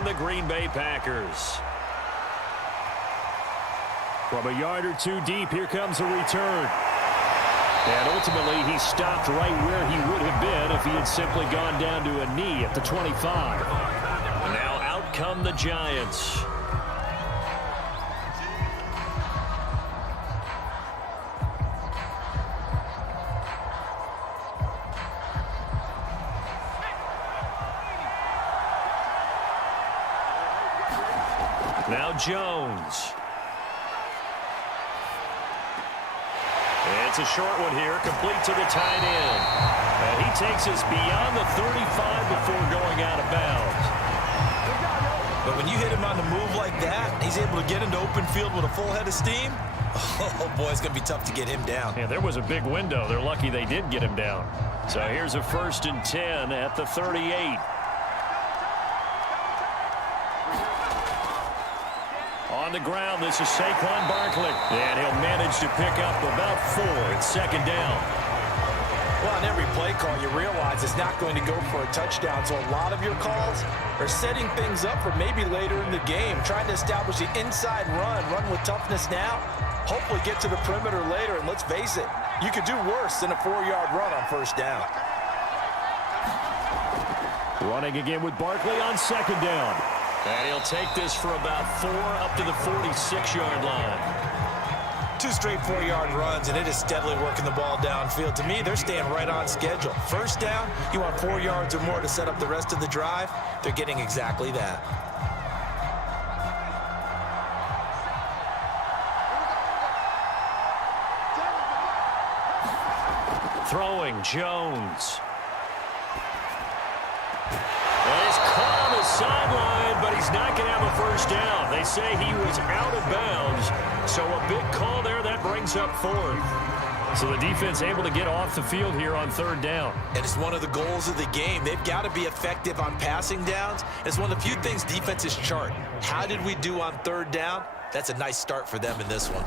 and the Green Bay Packers. From a yard or two deep, here comes a return. And ultimately, he stopped right where he would have been if he had simply gone down to a knee at the 25. Now out come the Giants. Now Jones. It's a short one here, complete to the tight end. And he takes us beyond the 35 before going out of bounds. But when you hit him on the move like that, he's able to get into open field with a full head of steam. Oh, boy, it's going to be tough to get him down. Yeah, there was a big window. They're lucky they did get him down. So here's a 1st and 10 at the 38. On the ground, this is Saquon Barkley. And he'll manage to pick up about 4 at 2nd down. Well, on every play call, you realize it's not going to go for a touchdown. So a lot of your calls are setting things up for maybe later in the game, trying to establish the inside run with toughness now, hopefully get to the perimeter later. And let's face it, you could do worse than a 4-yard run on 1st down. Running again with Barkley on 2nd down. And he'll take this for about 4 up to the 46-yard line. 2 straight 4-yard runs, and it is steadily working the ball downfield. To me, they're staying right on schedule. 1st down, you want 4 yards or more to set up the rest of the drive. They're getting exactly that. Throwing, Jones. Well, he's caught on the sideline, but he's not going to have a 1st down. They say he was out of bounds, so a big call there that brings up 4th. So the defense able to get off the field here on 3rd down. And it's one of the goals of the game. They've got to be effective on passing downs. It's one of the few things defenses chart. How did we do on 3rd down? That's a nice start for them in this one.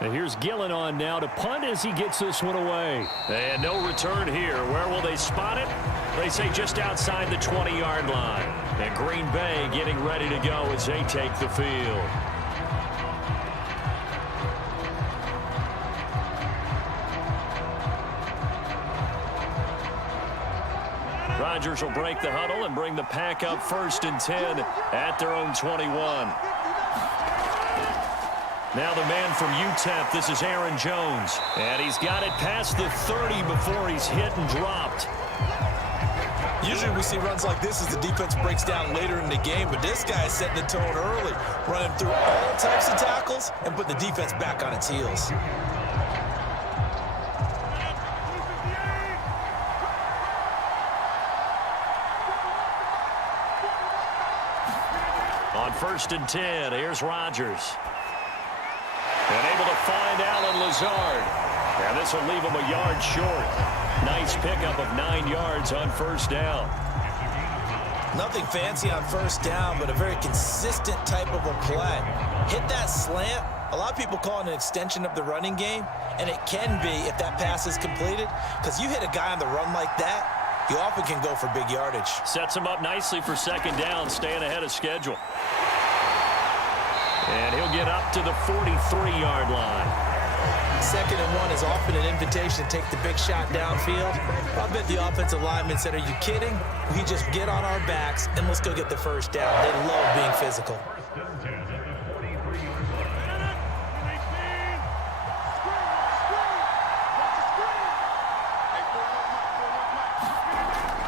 And here's Gillen on now to punt as he gets this one away. And no return here. Where will they spot it? They say just outside the 20-yard line. And Green Bay getting ready to go as they take the field. Rodgers will break the huddle and bring the pack up 1st and 10 at their own 21. Now the man from UTEP, this is Aaron Jones. And he's got it past the 30 before he's hit and dropped. Usually we see runs like this as the defense breaks down later in the game, but this guy is setting the tone early, running through all types of tackles and putting the defense back on its heels. On 1st and 10, here's Rodgers. And able to find Allen Lazard. And this will leave him a yard short. Nice pickup of 9 yards on 1st down. Nothing fancy on 1st down, but a very consistent type of a play. Hit that slant. A lot of people call it an extension of the running game, and it can be if that pass is completed, because you hit a guy on the run like that, you often can go for big yardage. Sets him up nicely for 2nd down, staying ahead of schedule. And he'll get up to the 43-yard line. 2nd and 1 is often an invitation to take the big shot downfield. I bet the offensive lineman said, are you kidding? We just get on our backs and let's go get the 1st down. They love being physical.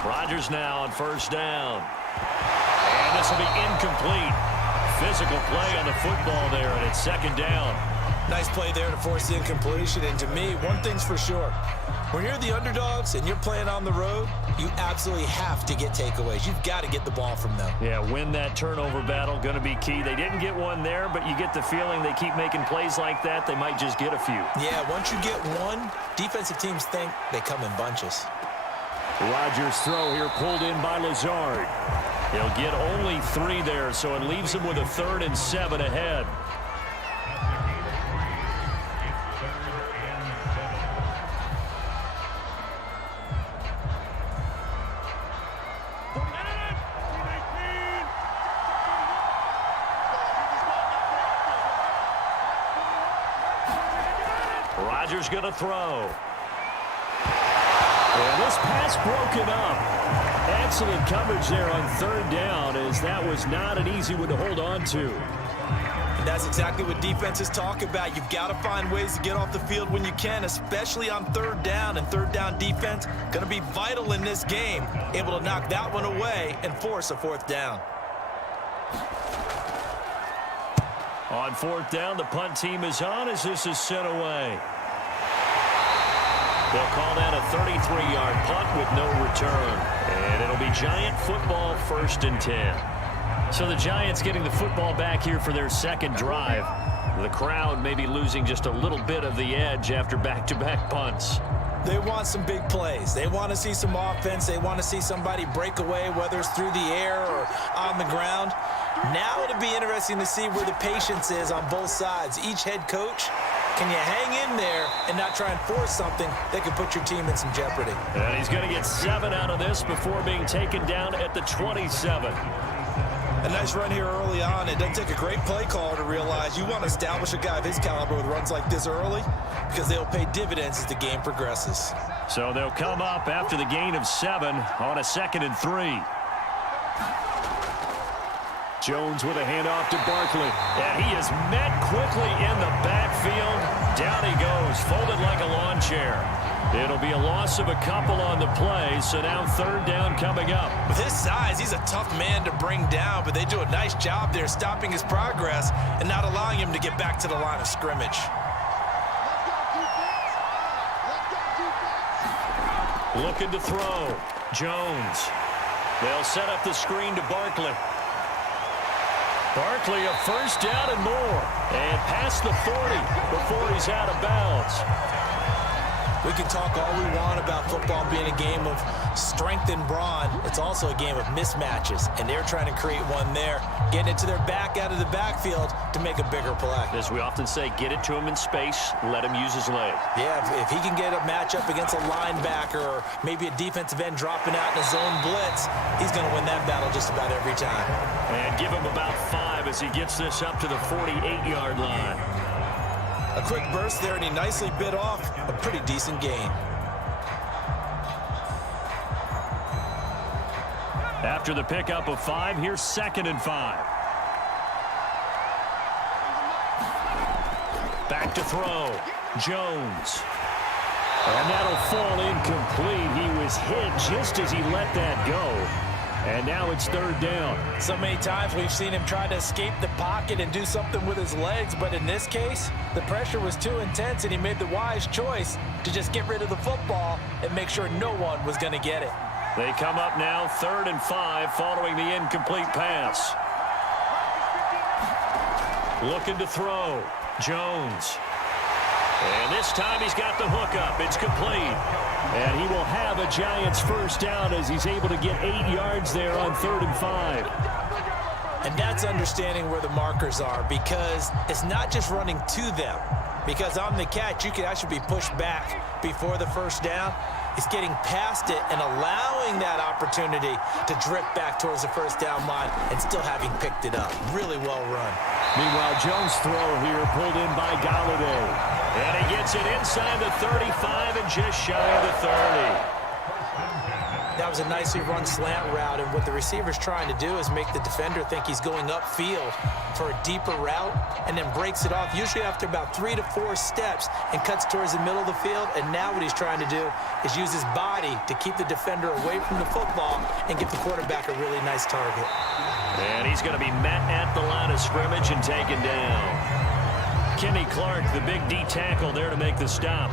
Rodgers now on 1st down. And this will be incomplete. Physical play on the football there, and it's 2nd down. Nice play there to force the incompletion. And to me, one thing's for sure. When you're the underdogs and you're playing on the road, you absolutely have to get takeaways. You've got to get the ball from them. Yeah, win that turnover battle, going to be key. They didn't get one there, but you get the feeling they keep making plays like that, they might just get a few. Yeah, once you get one, defensive teams think they come in bunches. Rodgers' throw here pulled in by Lazard. He'll get only 3 there, so it leaves him with a 3rd and 7 ahead. Rodgers going to throw. And this pass broken up. Excellent coverage there on third down, as that was not an easy one to hold on to. And that's exactly what defenses talk about. You've got to find ways to get off the field when you can, especially on third down. And third down defense going to be vital in this game, able to knock that one away and force a fourth down. On fourth down, the punt team is on as this is sent away. They'll call that a 33-yard punt with no return. And it'll be Giant football, 1st and 10. So the Giants getting the football back here for their second drive. The crowd may be losing just a little bit of the edge after back-to-back punts. They want some big plays. They want to see some offense. They want to see somebody break away, whether it's through the air or on the ground. Now it'll be interesting to see where the patience is on both sides. Each head coach, can you hang in there and not try and force something that could put your team in some jeopardy? And he's going to get 7 out of this before being taken down at the 27. A nice run here early on. It doesn't take a great play caller to realize you want to establish a guy of his caliber with runs like this early, because they'll pay dividends as the game progresses. So they'll come up after the gain of 7 on a 2nd and 3. Jones with a handoff to Barkley. And he is met quickly in the backfield. Down he goes, folded like a lawn chair. It'll be a loss of a couple on the play, so now third down coming up. With his size, he's a tough man to bring down, but they do a nice job there stopping his progress and not allowing him to get back to the line of scrimmage. Looking to throw. Jones. They'll set up the screen to Barkley. Barkley a first down and more. And past the 40 before he's out of bounds. We can talk all we want about football being a game of strength and brawn. It's also a game of mismatches, and they're trying to create one there, getting it to their back out of the backfield to make a bigger play. As we often say, get it to him in space, let him use his leg. Yeah, if he can get a matchup against a linebacker or maybe a defensive end dropping out in a zone blitz, he's going to win that battle just about every time. And give him about 5 as he gets this up to the 48-yard line. A quick burst there, and he nicely bit off a pretty decent gain. After the pickup of 5, here's 2nd and 5. Back to throw. Jones. And that'll fall incomplete. He was hit just as he let that go. And now it's third down. So many times we've seen him try to escape the pocket and do something with his legs, but in this case, the pressure was too intense and he made the wise choice to just get rid of the football and make sure no one was going to get it. They come up now 3rd and 5 following the incomplete pass. Looking to throw. Jones. And this time he's got the hook up. It's complete. And he will have a Giants first down as he's able to get 8 yards there on 3rd and 5. And that's understanding where the markers are, because it's not just running to them. Because on the catch, you can actually be pushed back before the first down. It's getting past it and allowing that opportunity to drift back towards the first down line and still having picked it up. Really well run. Meanwhile, Jones' throw here pulled in by Galladay. And he gets it inside the 35 and just shy of the 30. That was a nicely run slant route, and what the receiver's trying to do is make the defender think he's going upfield for a deeper route and then breaks it off, usually after about 3 to 4 steps, and cuts towards the middle of the field. And now what he's trying to do is use his body to keep the defender away from the football and give the quarterback a really nice target. And he's going to be met at the line of scrimmage and taken down. Kenny Clark, the big D tackle, there to make the stop.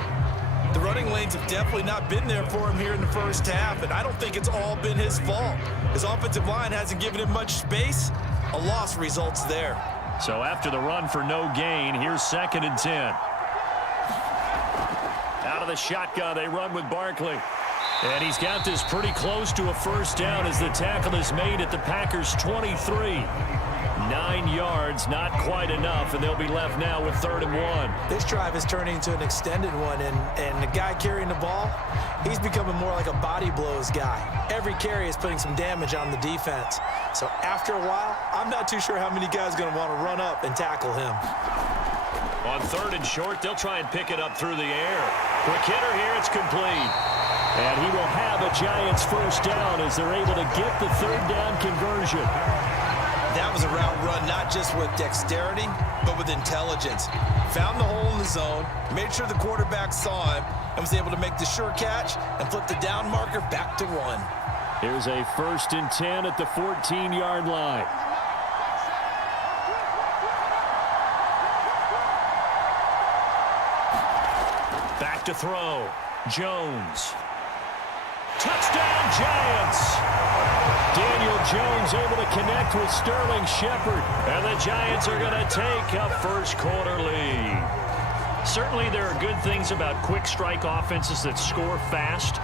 The running lanes have definitely not been there for him here in the first half, and I don't think it's all been his fault. His offensive line hasn't given him much space. A loss results there. So after the run for no gain, here's 2nd and 10. Out of the shotgun, they run with Barkley. And he's got this pretty close to a first down as the tackle is made at the Packers' 23. 9 yards, not quite enough, and they'll be left now with 3rd and 1. This drive is turning into an extended one, and the guy carrying the ball, he's becoming more like a body blows guy. Every carry is putting some damage on the defense. So after a while, I'm not too sure how many guys are going to want to run up and tackle him. On 3rd and short, they'll try and pick it up through the air. Quick hitter here, it's complete. And he will have a Giants first down as they're able to get the 3rd down conversion. That was a route run not just with dexterity, but with intelligence. Found the hole in the zone, made sure the quarterback saw him, and was able to make the sure catch and flip the down marker back to 1. Here's a 1st and 10 at the 14-yard line. Back to throw. Jones. Touchdown, Giants! Daniel Jones able to connect with Sterling Shepard. And the Giants are going to take a first-quarter lead. Certainly there are good things about quick strike offenses that score fast,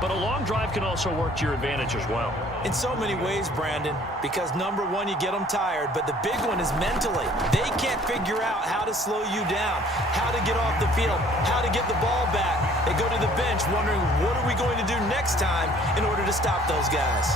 but a long drive can also work to your advantage as well. In so many ways, Brandon, because number one, you get them tired, but the big one is mentally. They can't figure out how to slow you down, how to get off the field, how to get the ball back. They go to the bench wondering, what are we going to do next time in order to stop those guys?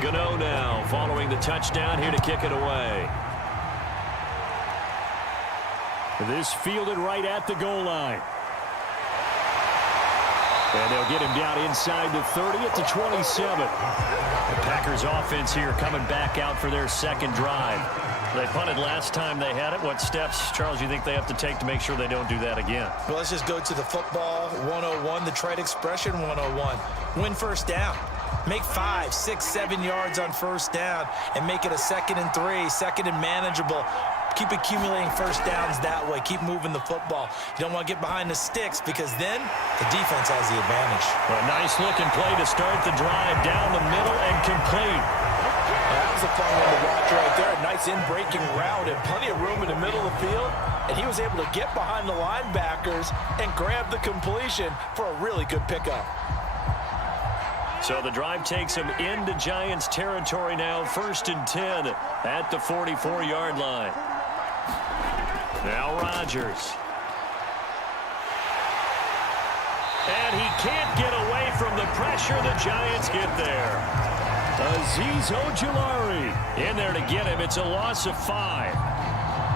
Gano now following the touchdown here to kick it away. This fielded right at the goal line. And they'll get him down inside the 30 at the 27. The Packers offense here coming back out for their second drive. They punted last time they had it. What steps, Charles, you think they have to take to make sure they don't do that again? Well, let's just go to the football 101, the trade expression 101. Win first down. Make 5, 6, 7 yards on first down and make it a 2nd and 3, 2nd and manageable. Keep accumulating first downs that way. Keep moving the football. You don't want to get behind the sticks because then the defense has the advantage. A nice looking play to start the drive down the middle and complete. That was a fun one to watch right there. A nice in-breaking route and plenty of room in the middle of the field. And he was able to get behind the linebackers and grab the completion for a really good pickup. So the drive takes him into Giants territory now, 1st and 10 at the 44-yard line. Now Rodgers. And he can't get away from the pressure. The Giants get there. Azeez Ojulari in there to get him. It's a loss of 5.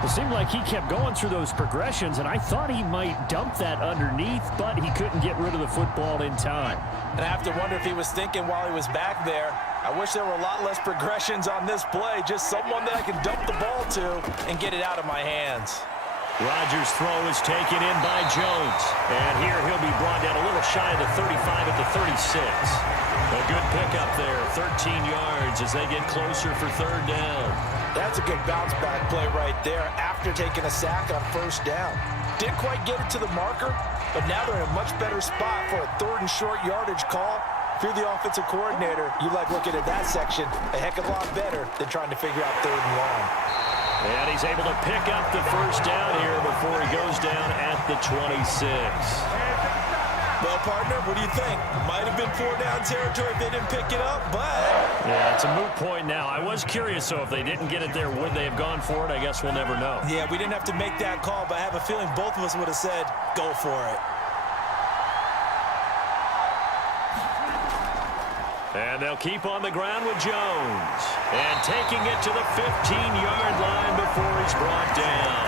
It seemed like he kept going through those progressions, and I thought he might dump that underneath, but he couldn't get rid of the football in time. And I have to wonder if he was thinking while he was back there, I wish there were a lot less progressions on this play, just someone that I can dump the ball to and get it out of my hands. Rodgers' throw is taken in by Jones. And here he'll be brought down a little shy of the 35 at the 36. A good pickup there, 13 yards as they get closer for 3rd down. That's a good bounce back play right there after taking a sack on first down. Didn't quite get it to the marker, but now they're in a much better spot for a 3rd and short yardage call. If you're the offensive coordinator, you like looking at that section a heck of a lot better than trying to figure out 3rd and long. And he's able to pick up the first down here before he goes down at the 26. Well, partner, what do you think? Might have been 4-down territory if they didn't pick it up, but... Yeah, it's a moot point now. I was curious, so if they didn't get it there, would they have gone for it? I guess we'll never know. Yeah, we didn't have to make that call, but I have a feeling both of us would have said, go for it. And they'll keep on the ground with Jones. And taking it to the 15-yard line before he's brought down.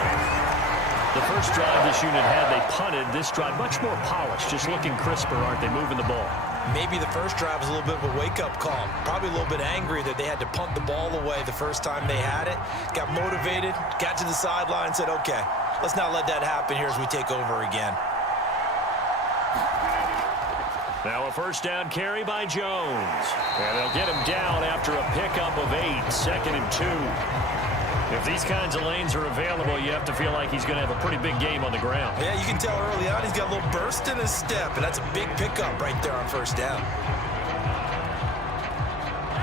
The first drive this unit had, they punted. This drive, much more polished, just looking crisper, aren't they, moving the ball? Maybe the first drive was a little bit of a wake-up call. Probably a little bit angry that they had to punt the ball away the first time they had it. Got motivated, got to the sideline, said, okay, let's not let that happen here as we take over again. Now a first down carry by Jones. And they'll get him down after a pickup of 8, 2nd and 2. If these kinds of lanes are available, you have to feel like he's going to have a pretty big game on the ground. Yeah, you can tell early on he's got a little burst in his step, and that's a big pickup right there on first down.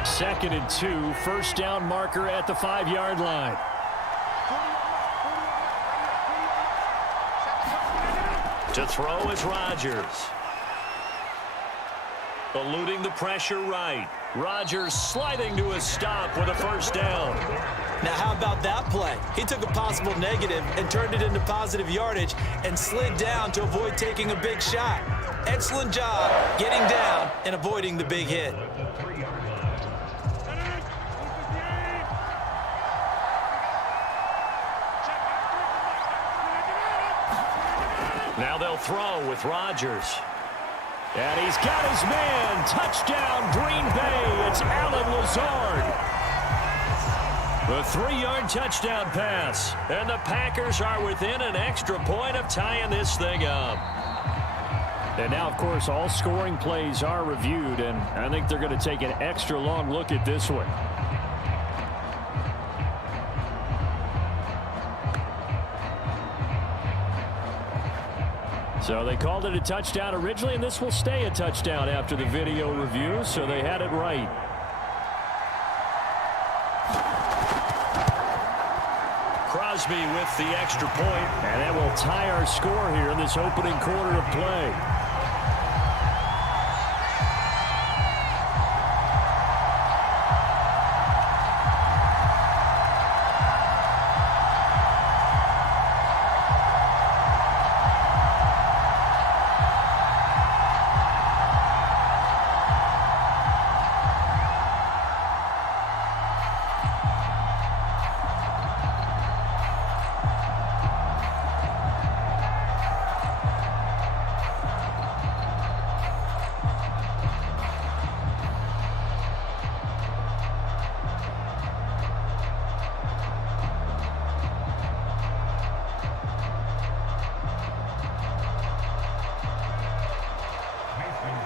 2nd and 2, first down marker at the 5-yard line. To throw is Rodgers. Eluding the pressure right. Rodgers sliding to a stop with a first down. Now, how about that play? He took a possible negative and turned it into positive yardage and slid down to avoid taking a big shot. Excellent job getting down and avoiding the big hit. Now they'll throw with Rodgers. And he's got his man. Touchdown, Green Bay. It's Allen Lazard. The 3-yard touchdown pass. And the Packers are within an extra point of tying this thing up. And now, of course, all scoring plays are reviewed, and I think they're going to take an extra long look at this one. So they called it a touchdown originally, and this will stay a touchdown after the video review, so they had it right. Crosby with the extra point. And that will tie our score here in this opening quarter of play.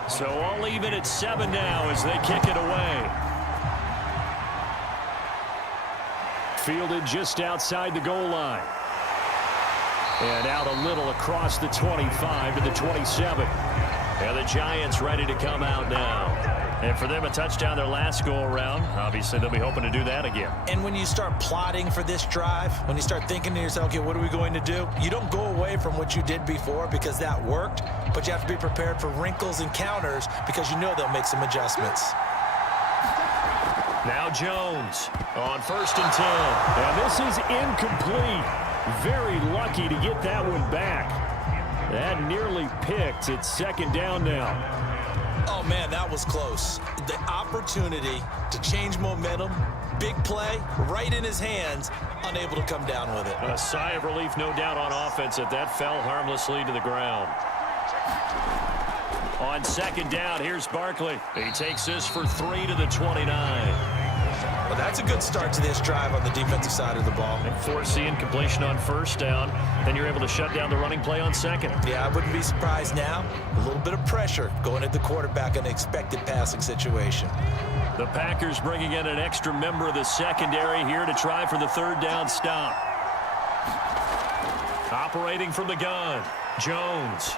So all even at 7 now as they kick it away. Fielded just outside the goal line. And out a little across the 25 to the 27. And the Giants ready to come out now. And for them, a touchdown their last go-around. Obviously, they'll be hoping to do that again. And when you start plotting for this drive, when you start thinking to yourself, okay, what are we going to do? You don't go away from what you did before because that worked, but you have to be prepared for wrinkles and counters because you know they'll make some adjustments. Now Jones on 1st and 10. And this is incomplete. Very lucky to get that one back. That nearly picked. It's 2nd down now. Oh, man, that was close. The opportunity to change momentum, big play, right in his hands, unable to come down with it. A sigh of relief, no doubt, on offense that fell harmlessly to the ground. On 2nd down, here's Barkley. He takes this for 3 to the 29. Well, that's a good start to this drive on the defensive side of the ball. And force the incompletion on 1st down. Then you're able to shut down the running play on 2nd. Yeah, I wouldn't be surprised now. A little bit of pressure going at the quarterback in an expected passing situation. The Packers bringing in an extra member of the secondary here to try for the 3rd down stop. Operating from the gun, Jones.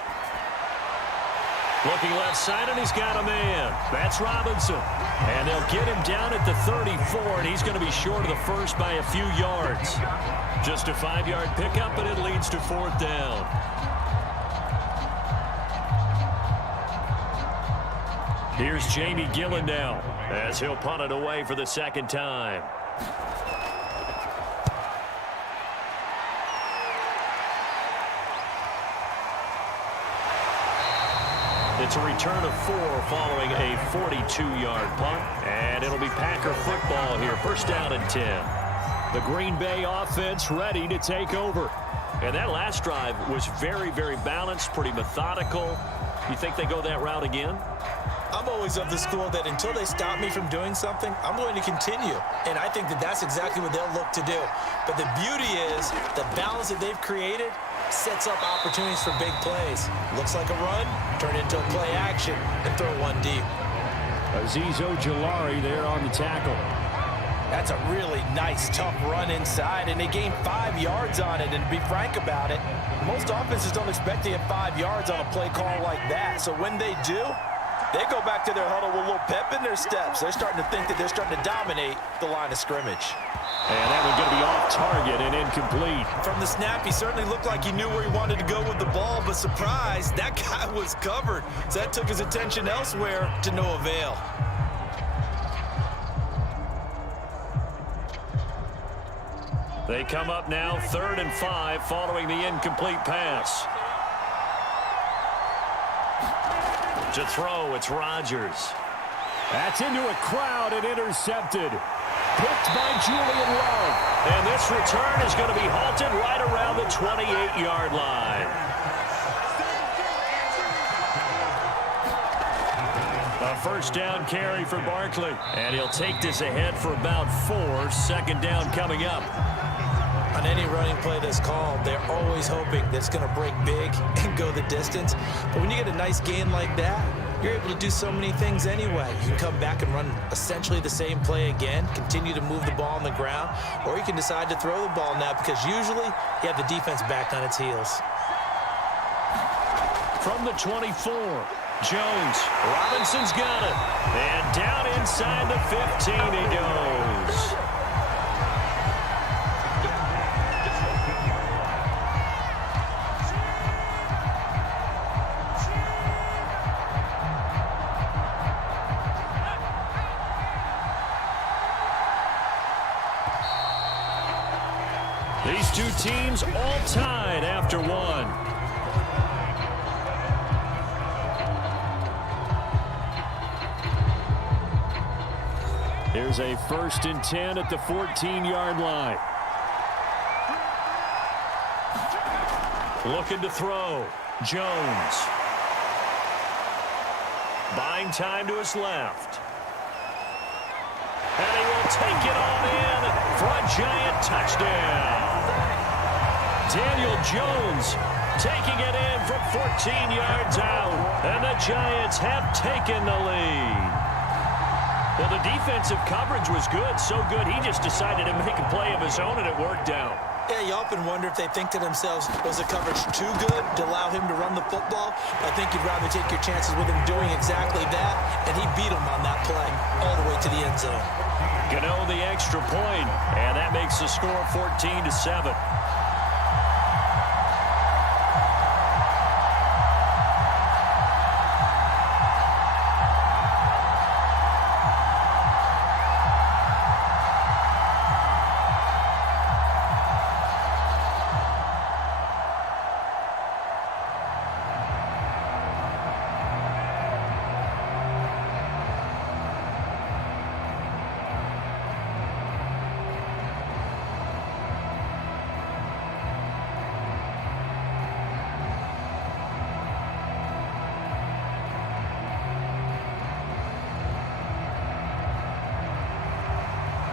Looking left side, and he's got a man. That's Robinson. And they'll get him down at the 34, and he's going to be short of the first by a few yards. Just a 5-yard pickup, and it leads to 4th down. Here's Jamie Gillen now as he'll punt it away for the 2nd time. It's a return of 4 following a 42-yard punt. And it'll be Packer football here. 1st down and 10. The Green Bay offense ready to take over. And that last drive was very, very balanced, pretty methodical. You think they go that route again? I'm always of the school that until they stop me from doing something, I'm going to continue. And I think that that's exactly what they'll look to do. But the beauty is the balance that they've created sets up opportunities for big plays. Looks like a run, turn it into a play action, and throw one deep. Azeez Ojulari there on the tackle. That's a really nice, tough run inside, and they gained 5 yards on it. And to be frank about it, most offenses don't expect to get 5 yards on a play call like that. So when they do, they go back to their huddle with a little pep in their steps. They're starting to think that they're starting to dominate the line of scrimmage. And that one's going to be off target and incomplete. From the snap, he certainly looked like he knew where he wanted to go with the ball, but surprise, that guy was covered. So that took his attention elsewhere to no avail. They come up now 3rd and 5 following the incomplete pass. To throw, it's Rodgers. That's into a crowd and intercepted. Picked by Julian Love. And this return is going to be halted right around the 28-yard line. A first down carry for Barkley. And he'll take this ahead for about 4. 2nd down coming up. On any running play that's called, they're always hoping that it's going to break big and go the distance. But when you get a nice gain like that, you're able to do so many things anyway. You can come back and run essentially the same play again, continue to move the ball on the ground, or you can decide to throw the ball now because usually you have the defense back on its heels. From the 24, Jones. Robinson's got it. And down inside the 15 he goes. These two teams all tied after 1. Here's a 1st and 10 at the 14-yard line. Looking to throw. Jones. Buying time to his left. And he will take it on in for a giant touchdown. Daniel Jones taking it in from 14 yards out. And the Giants have taken the lead. Well, the defensive coverage was good, so good he just decided to make a play of his own, and it worked out. Yeah, you often wonder if they think to themselves, was the coverage too good to allow him to run the football? I think you'd rather take your chances with him doing exactly that, and he beat him on that play all the way to the end zone. Gano the extra point, and that makes the score 14-7.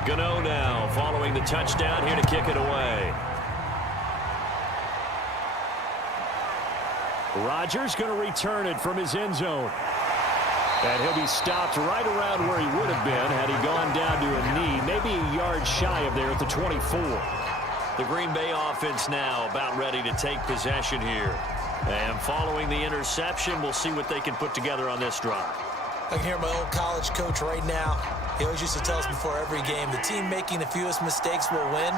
Gano now following the touchdown here to kick it away. Rodgers going to return it from his end zone. And he'll be stopped right around where he would have been had he gone down to a knee, maybe a yard shy of there at the 24. The Green Bay offense now about ready to take possession here. And following the interception, we'll see what they can put together on this drive. I can hear my old college coach right now. He always used to tell us before every game, the team making the fewest mistakes will win.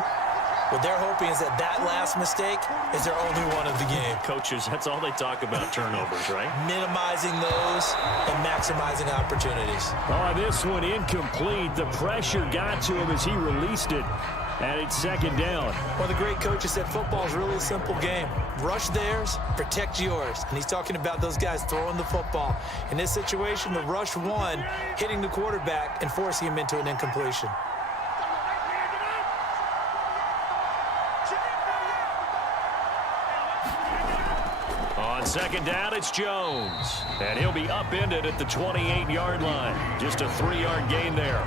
What they're hoping is that that last mistake is their only one of the game. Coaches, that's all they talk about, turnovers, right? Minimizing those and maximizing opportunities. Oh, this one incomplete. The pressure got to him as he released it. And it's 2nd down. One of the great coaches said football is really a simple game. Rush theirs, protect yours. And he's talking about those guys throwing the football. In this situation, the rush one, hitting the quarterback and forcing him into an incompletion. On 2nd down, it's Jones. And he'll be upended at the 28-yard line. Just a 3-yard gain there.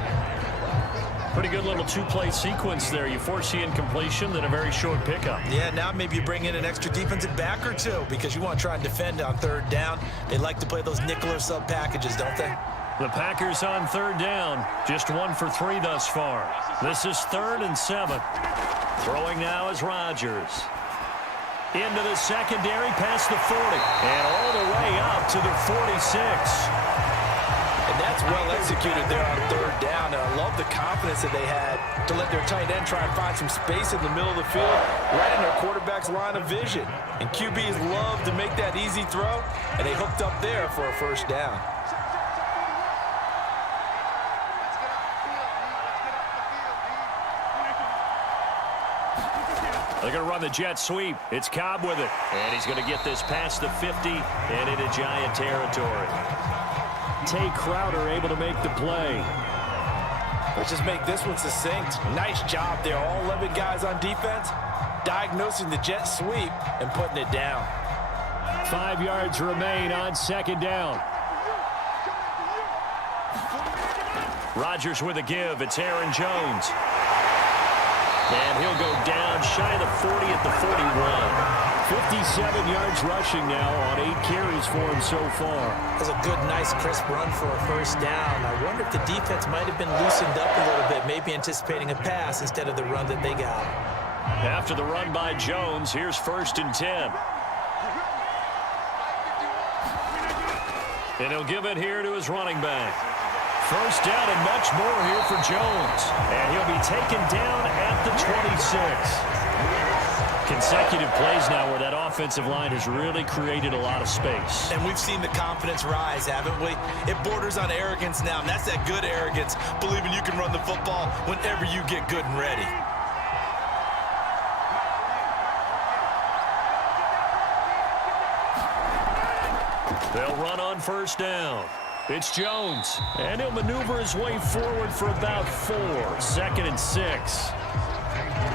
Pretty good little two-play sequence there. You force the incompletion, then a very short pickup. Yeah, now maybe you bring in an extra defensive back or two because you want to try and defend on 3rd down. They like to play those nickel or sub packages, don't they? The Packers on third down. Just 1 for 3 thus far. This is 3rd and 7. Throwing now is Rodgers. Into the secondary, past the 40. And all the way up to the 46. And that's well executed there on third down. And I love the confidence that they had to let their tight end try and find some space in the middle of the field, right in their quarterback's line of vision. And QBs love to make that easy throw, and they hooked up there for a first down. They're going to run the jet sweep. It's Cobb with it. And he's going to get this past the 50 and into Giant territory. Tay Crowder able to make the play. Let's just make this one succinct. Nice job there. All 11 guys on defense diagnosing the jet sweep and putting it down. 5 yards remain on second down. Rodgers with a give. It's Aaron Jones. And he'll go down shy of the 40 at the 41. 57 yards rushing now on 8 carries for him so far. That's a good, nice, crisp run for a first down. I wonder if the defense might have been loosened up a little bit, maybe anticipating a pass instead of the run that they got. After the run by Jones, here's 1st and 10. And he'll give it here to his running back. First down and much more here for Jones. And he'll be taken down at the 26. Consecutive plays now where that offensive line has really created a lot of space. And we've seen the confidence rise, haven't we? It borders on arrogance now, and that's that good arrogance, believing you can run the football whenever you get good and ready. They'll run on first down. It's Jones, and he'll maneuver his way forward for about 4. 2nd and 6.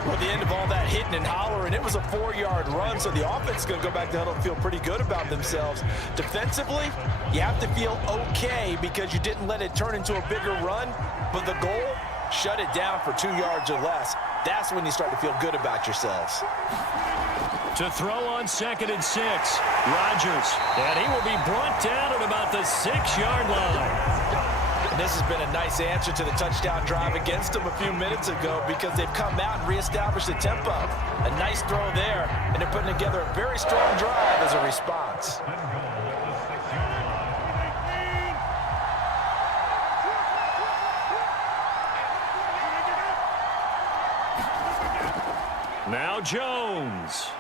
Well, the end of all that hitting and hollering, it was a 4-yard run, so the offense is going to go back to huddle and feel pretty good about themselves. Defensively, you have to feel okay because you didn't let it turn into a bigger run, but the goal, shut it down for 2 yards or less. That's when you start to feel good about yourselves. To throw on 2nd and 6, Rodgers, and he will be brought down at about the 6-yard line. And this has been a nice answer to the touchdown drive against them a few minutes ago because they've come out and reestablished the tempo. A nice throw there, and they're putting together a very strong drive as a response. Now Jones.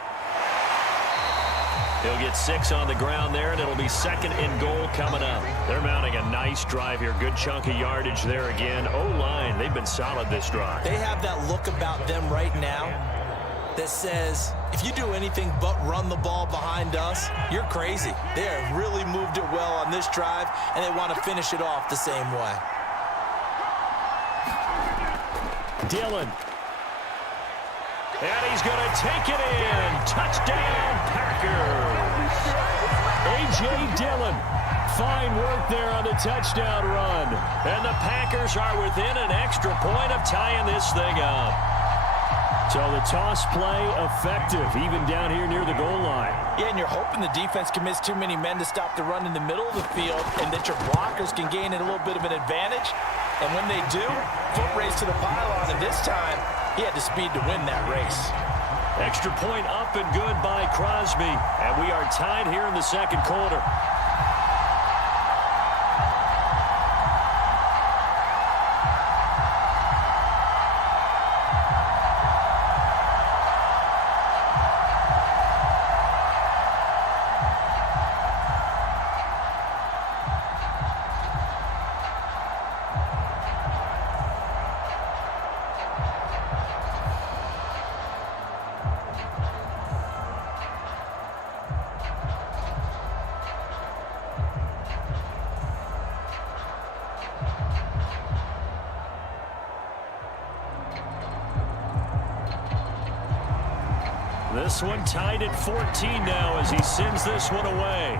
He'll get 6 on the ground there, and it'll be 2nd and goal coming up. They're mounting a nice drive here. Good chunk of yardage there again. O-line, they've been solid this drive. They have that look about them right now that says, if you do anything but run the ball behind us, you're crazy. They have really moved it well on this drive, and they want to finish it off the same way. Dillon. And he's going to take it in. Touchdown, Packers. A.J. Dillon. Fine work there on the touchdown run. And the Packers are within an extra point of tying this thing up. So the toss play effective, even down here near the goal line. Yeah, and you're hoping the defense commits too many men to stop the run in the middle of the field and that your blockers can gain a little bit of an advantage. And when they do, foot race to the pylon, and this time, he had the speed to win that race. Extra point up and good by Crosby. And we are tied here in the second quarter. This one tied at 14 now as he sends this one away.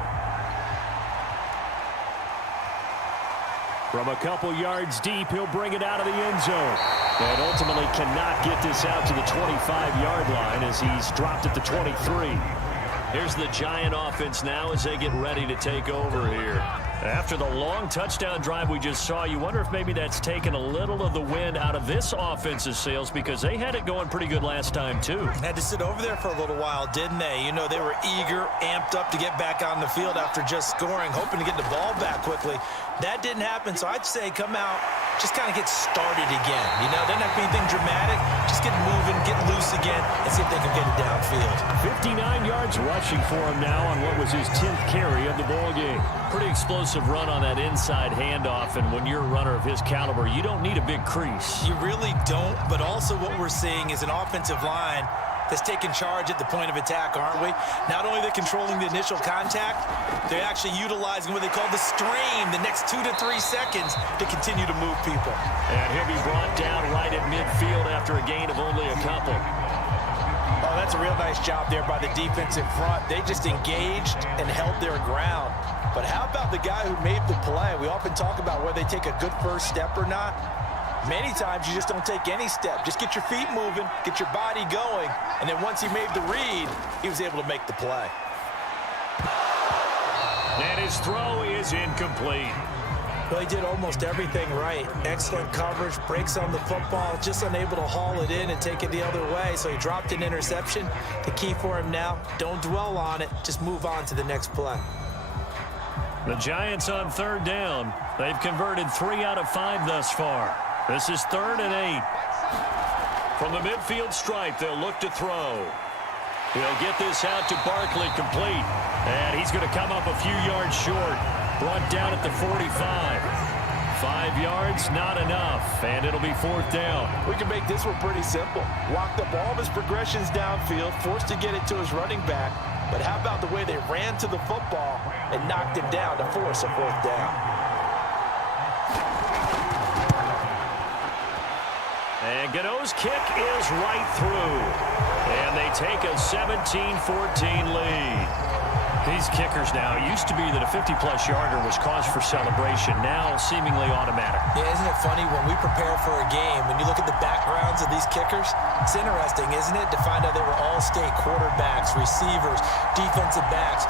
From a couple yards deep, he'll bring it out of the end zone. And ultimately cannot get this out to the 25-yard line as he's dropped at the 23. Here's the Giant offense now as they get ready to take over here. After the long touchdown drive we just saw, you wonder if maybe that's taken a little of the wind out of this offense's sails, because they had it going pretty good last time too. Had to sit over there for a little while, didn't they? You know, they were eager, amped up to get back on the field after just scoring, hoping to get the ball back quickly. That didn't happen, so I'd say come out, just kind of get started again. You know, doesn't have to be anything dramatic. Just get moving, get loose again, and see if they can get it downfield. 59 yards rushing for him now on what was his 10th carry of the ball game. Pretty explosive run on that inside handoff, and when you're a runner of his caliber, you don't need a big crease. You really don't, but also what we're seeing is an offensive line that's taking charge at the point of attack, aren't we? Not only are they controlling the initial contact, they're actually utilizing what they call the strain, the next 2 to 3 seconds, to continue to move people. And he'll be brought down right at midfield after a gain of only a couple. Oh, that's a real nice job there by the defense in front. They just engaged and held their ground. But how about the guy who made the play? We often talk about whether they take a good first step or not. Many times you just don't take any step. Just get your feet moving, get your body going, and then once he made the read, he was able to make the play. And his throw is incomplete. Well, he did almost everything right. Excellent coverage, breaks on the football, just unable to haul it in and take it the other way, so he dropped an interception. The key for him now, don't dwell on it, just move on to the next play. The Giants on 3rd down. They've converted 3 out of 5 thus far. This is 3rd and 8. From the midfield stripe, they'll look to throw. He'll get this out to Barkley, complete. And he's going to come up a few yards short. Brought down at the 45. 5 yards, not enough. And it'll be 4th down. We can make this one pretty simple. Walked up all of his progressions downfield, forced to get it to his running back. But how about the way they ran to the football and knocked him down to force a 4th down? And Gano's kick is right through. And they take a 17-14 lead. These kickers now, it used to be that a 50-plus yarder was cause for celebration. Now seemingly automatic. Yeah, isn't it funny when we prepare for a game, when you look at the backgrounds of these kickers, it's interesting, isn't it, to find out they were all-state quarterbacks, receivers, defensive backs,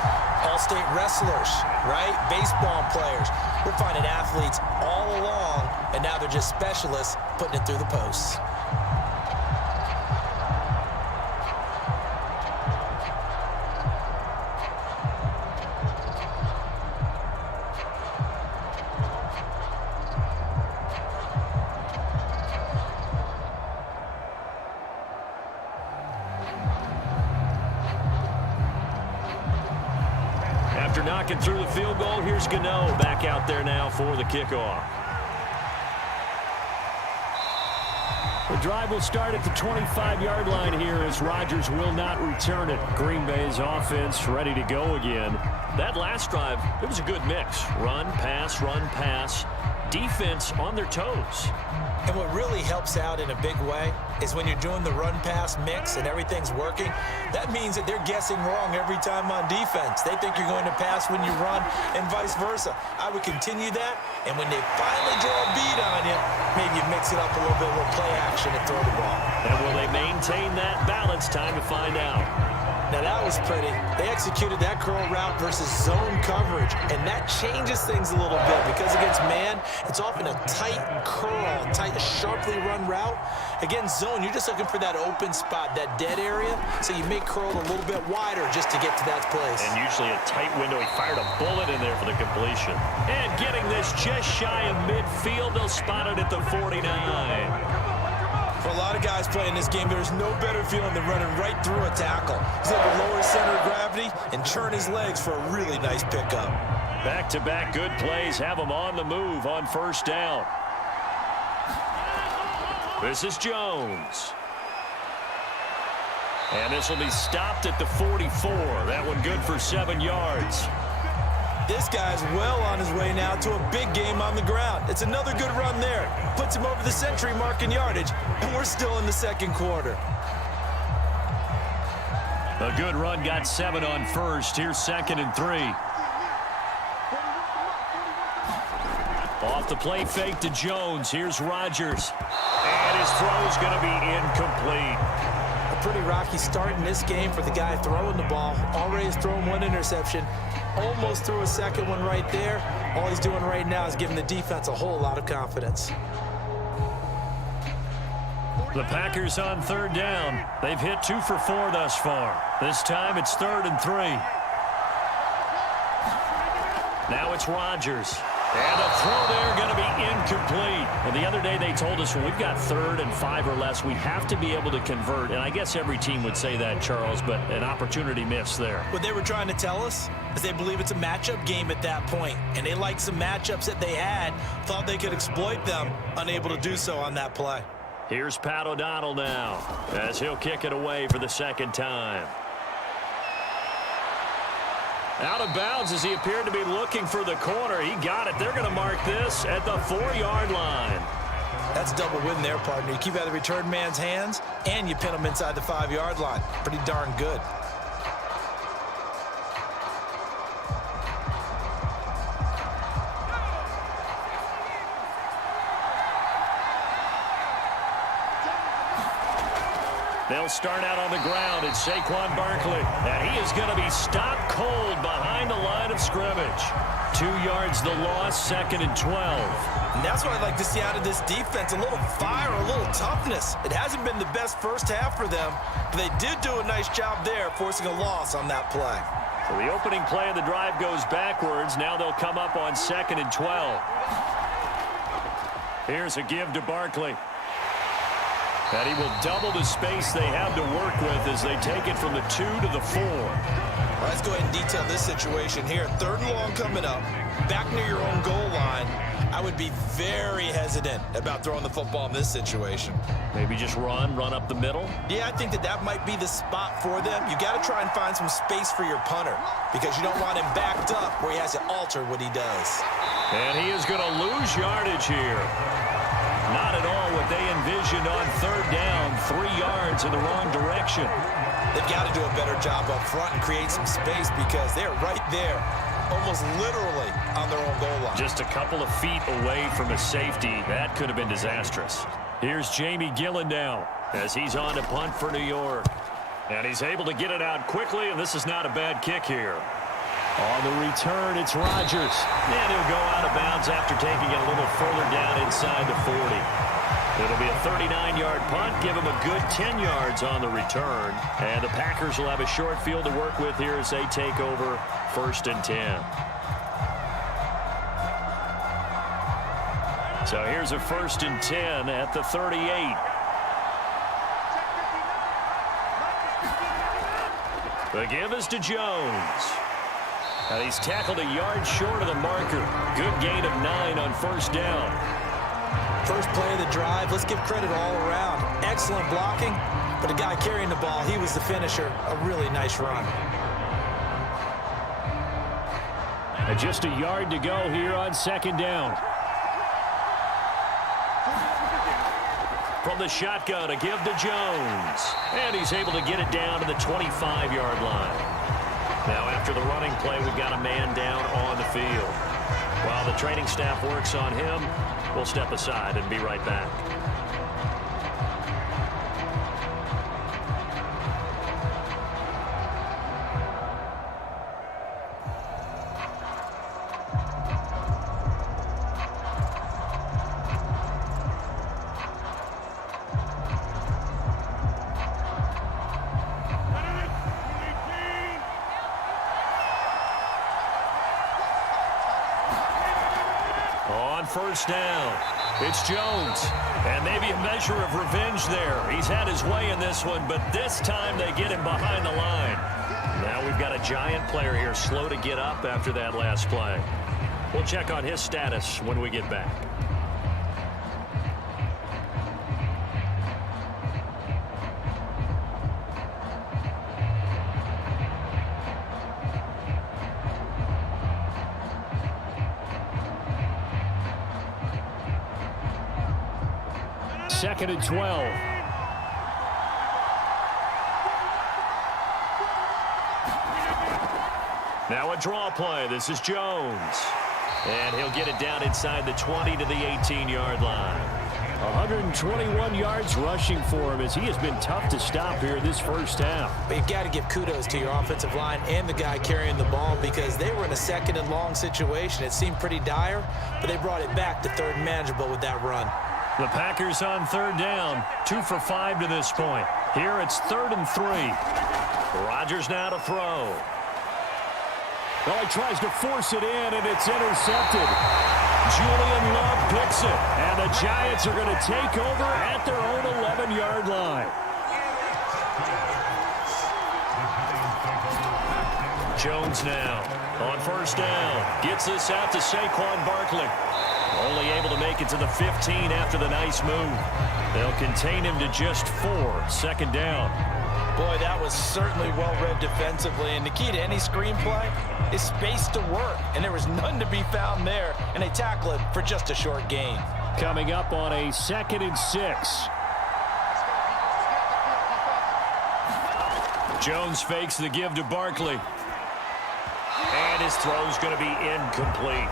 all-state wrestlers, right? Baseball players. We're finding athletes all along, and now they're just specialists putting it through the posts. After knocking through the field goal, here's Gano back out there now for the kickoff. The drive will start at the 25-yard line here as Rodgers will not return it. Green Bay's offense ready to go again. That last drive, it was a good mix. Run, pass, defense on their toes. And what really helps out in a big way is when you're doing the run-pass mix and everything's working, that means that they're guessing wrong every time on defense. They think you're going to pass when you run and vice versa. I would continue that, and when they finally draw a beat on you, maybe you mix it up a little bit with play action and throw the ball. And will they maintain that balance? Time to find out. Now that was pretty. They executed that curl route versus zone coverage, and that changes things a little bit because against man, it's often a tight curl, tight, sharply run route. Against zone, you're just looking for that open spot, that dead area, so you make curl a little bit wider just to get to that place. And usually a tight window. He fired a bullet in there for the completion. And getting this just shy of midfield, they'll spot it at the 49. For a lot of guys playing this game, there's no better feeling than running right through a tackle. He's able to lower his center of gravity and churn his legs for a really nice pickup. Back-to-back good plays have him on the move on 1st down. This is Jones. And this will be stopped at the 44. That one good for 7 yards. This guy's well on his way now to a big game on the ground. It's another good run there. Puts him over the century mark in yardage, and we're still in the 2nd quarter. A good run got 7 on 1st. Here's 2nd and 3. Off the play fake to Jones. Here's Rodgers. And his throw is going to be incomplete. A pretty rocky start in this game for the guy throwing the ball. Already has thrown one interception. Almost threw a second one right there. All he's doing right now is giving the defense a whole lot of confidence. The Packers on third down. They've hit 2 for 4 thus far. This time it's 3rd and 3. Now it's Rodgers. And a throw there going to be incomplete. Well, the other day they told us when we've got 3rd and 5 or less, we have to be able to convert. And I guess every team would say that, Charles, but an opportunity missed there. What they were trying to tell us is they believe it's a matchup game at that point. And they liked some matchups that they had, thought they could exploit them, unable to do so on that play. Here's Pat O'Donnell now as he'll kick it away for the second time. Out of bounds as he appeared to be looking for the corner. He got it. They're going to mark this at the 4-yard line. That's double win there, partner. You keep out of the return man's hands, and you pin him inside the 5-yard line. Pretty darn good. They'll start out on the ground. It's Saquon Barkley. And he is going to be stopped cold behind the line of scrimmage. 2 yards the loss, 2nd and 12. And that's what I'd like to see out of this defense. A little fire, a little toughness. It hasn't been the best first half for them, but they did do a nice job there, forcing a loss on that play. So the opening play of the drive goes backwards. Now they'll come up on 2nd and 12. Here's a give to Barkley. And he will double the space they have to work with as they take it from the 2 to the 4. Well, let's go ahead and detail this situation here. 3rd and long coming up, back near your own goal line. I would be very hesitant about throwing the football in this situation. Maybe just run up the middle? Yeah, I think that might be the spot for them. You got to try and find some space for your punter because you don't want him backed up where he has to alter what he does. And he is going to lose yardage here. Not at all what they envisioned on 3rd down, 3 yards in the wrong direction. They've got to do a better job up front and create some space because they're right there, almost literally on their own goal line. Just a couple of feet away from a safety. That could have been disastrous. Here's Jamie Gillen now as he's on to punt for New York. And he's able to get it out quickly, and this is not a bad kick here. On the return, it's Rodgers. And he'll go out of bounds after taking it a little further down inside the 40. It'll be a 39-yard punt, give him a good 10 yards on the return. And the Packers will have a short field to work with here as they take over 1st and 10. So here's a 1st and 10 at the 38. The give is to Jones. And he's tackled a yard short of the marker. Good gain of 9 on 1st down. First play of the drive, let's give credit all around. Excellent blocking, but the guy carrying the ball, he was the finisher. A really nice run. And just a yard to go here on 2nd down. From the shotgun, a give to Jones. And he's able to get it down to the 25-yard line. Now, after the running play, we've got a man down on the field. While the training staff works on him, we'll step aside and be right back. First down. It's Jones. And maybe a measure of revenge there. He's had his way in this one, but this time they get him behind the line. Now we've got a giant player here slow to get up after that last play. We'll check on his status when we get back. Second and 12. Now a draw play. This is Jones. And he'll get it down inside the 20 to the 18-yard line. 121 yards rushing for him as he has been tough to stop here this first half. But you've got to give kudos to your offensive line and the guy carrying the ball because they were in a second and long situation. It seemed pretty dire, but they brought it back to third and manageable with that run. The Packers on third down, 2 for 5 to this point. Here it's 3rd and 3. Rodgers now to throw. Well, he tries to force it in, and it's intercepted. Julian Love picks it, and the Giants are going to take over at their own 11-yard line. Jones now on first down. Gets this out to Saquon Barkley. Only able to make it to the 15 after the nice move. They'll contain him to just 4, 2nd down. Boy, that was certainly well-read defensively, and the key to any screenplay is space to work, and there was none to be found there, and they tackle it for just a short gain. Coming up on a 2nd and 6. Jones fakes the give to Barkley. And his throw's going to be incomplete.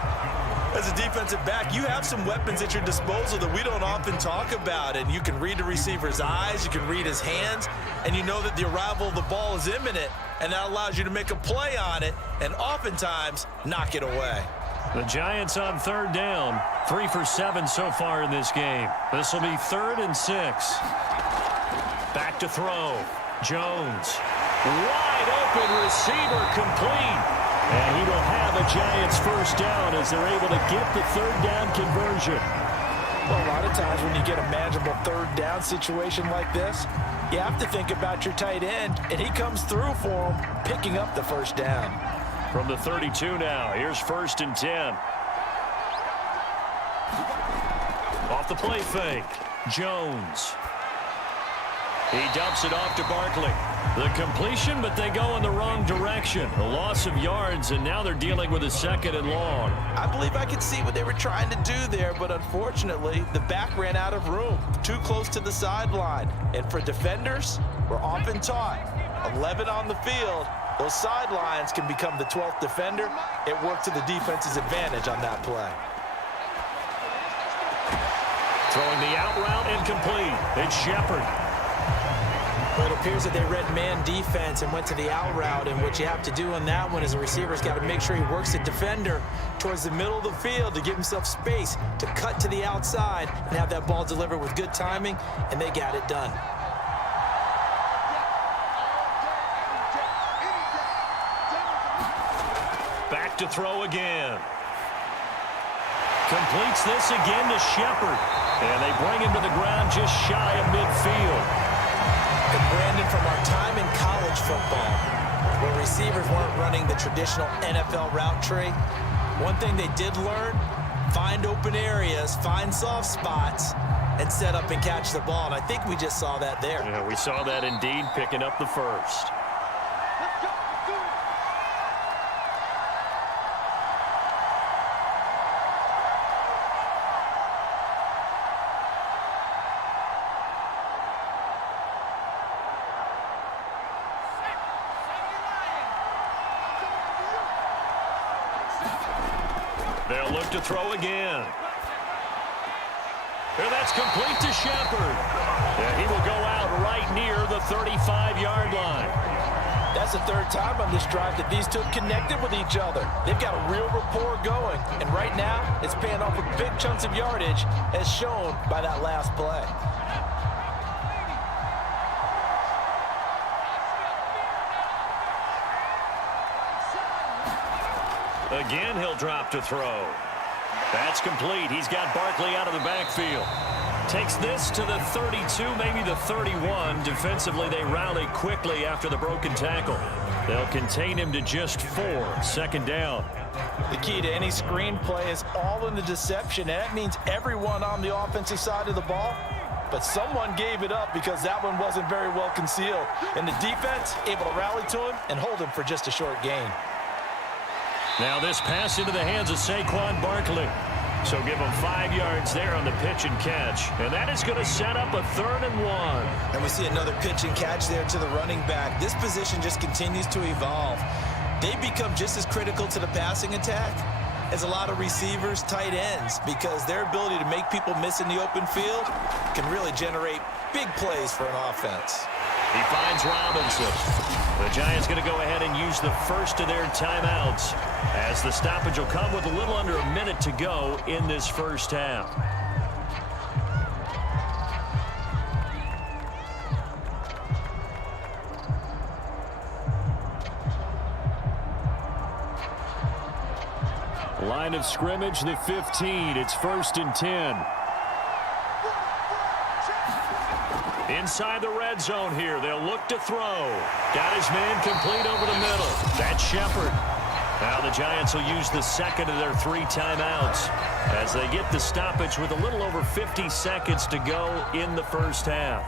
As a defensive back, you have some weapons at your disposal that we don't often talk about, and you can read the receiver's eyes, you can read his hands, and you know that the arrival of the ball is imminent, and that allows you to make a play on it and oftentimes knock it away. The Giants on third down, 3 for 7 so far in this game. This will be 3rd and 6. Back to throw. Jones. Wide open receiver complete. And he will have a Giants first down as they're able to get the third down conversion. Well, a lot of times when you get a manageable third down situation like this, you have to think about your tight end, and he comes through for him, picking up the first down. From the 32 now, here's 1st and 10. Off the play fake, Jones. He dumps it off to Barkley. The completion, but they go in the wrong direction. A loss of yards, and now they're dealing with a 2nd and long. I believe I could see what they were trying to do there, but unfortunately, the back ran out of room, too close to the sideline. And for defenders, we're often taught, 11 on the field, those sidelines can become the 12th defender. It worked to the defense's advantage on that play. Throwing the out route incomplete. It's Shepard. But it appears that they read man defense and went to the out route, and what you have to do on that one is a receiver's got to make sure he works the defender towards the middle of the field to give himself space to cut to the outside and have that ball delivered with good timing, and they got it done. Back to throw again. Completes this again to Shepard. And they bring him to the ground just shy of midfield. And Brandon, from our time in college football, where receivers weren't running the traditional NFL route tree, one thing they did learn, find open areas, find soft spots, and set up and catch the ball. And I think we just saw that there. Yeah, we saw that indeed, picking up the first. They'll look to throw again. And that's complete to Shepard. And he will go out right near the 35-yard line. That's the third time on this drive that these two have connected with each other. They've got a real rapport going. And right now, it's paying off with big chunks of yardage, as shown by that last play. Again, he'll drop to throw. That's complete. He's got Barkley out of the backfield. Takes this to the 32, maybe the 31. Defensively, they rally quickly after the broken tackle. They'll contain him to just 4, 2nd down. The key to any screenplay is all in the deception, and that means everyone on the offensive side of the ball. But someone gave it up because that one wasn't very well concealed. And the defense able to rally to him and hold him for just a short gain. Now this pass into the hands of Saquon Barkley. So give him 5 yards there on the pitch and catch. And that is going to set up a 3rd and 1. And we see another pitch and catch there to the running back. This position just continues to evolve. They become just as critical to the passing attack is a lot of receivers, tight ends, because their ability to make people miss in the open field can really generate big plays for an offense. He finds Robinson. The Giants going to go ahead and use the first of their timeouts, as the stoppage will come with a little under a minute to go in this first half. Line of scrimmage, the 15. It's 1st and 10. Inside the red zone here. They'll look to throw. Got his man complete over the middle. That's Shepard. Now the Giants will use the second of their 3 timeouts as they get the stoppage with a little over 50 seconds to go in the first half.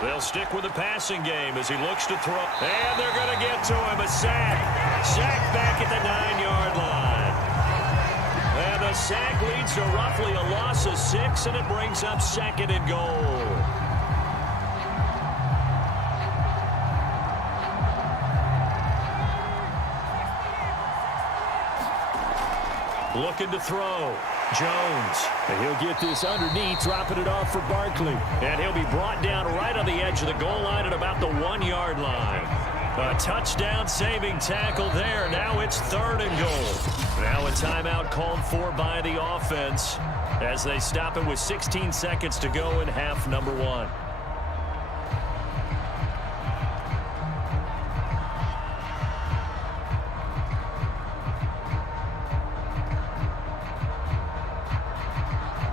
They'll stick with the passing game as he looks to throw. And they're going to get to him. A sack. Sack back at the 9-yard line. And the sack leads to roughly a loss of 6, and it brings up 2nd and goal. Looking to throw. Jones. And he'll get this underneath, dropping it off for Barkley. And he'll be brought down right on the edge of the goal line at about the 1-yard line. A touchdown-saving tackle there. Now it's 3rd and goal. Now a timeout called for by the offense as they stop it with 16 seconds to go in half number 1.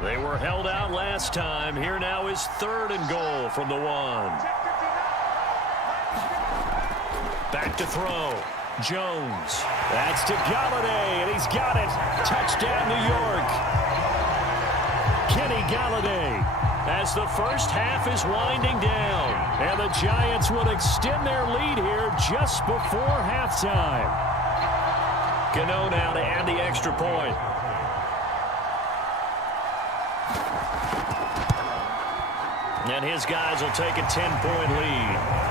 They were held out last time. Here now is 3rd and goal from the 1. Back to throw. Jones. That's to Galladay, and he's got it. Touchdown, New York. Kenny Galladay. As the first half is winding down. And the Giants will extend their lead here just before halftime. Gano now to add the extra point. And his guys will take a 10-point lead.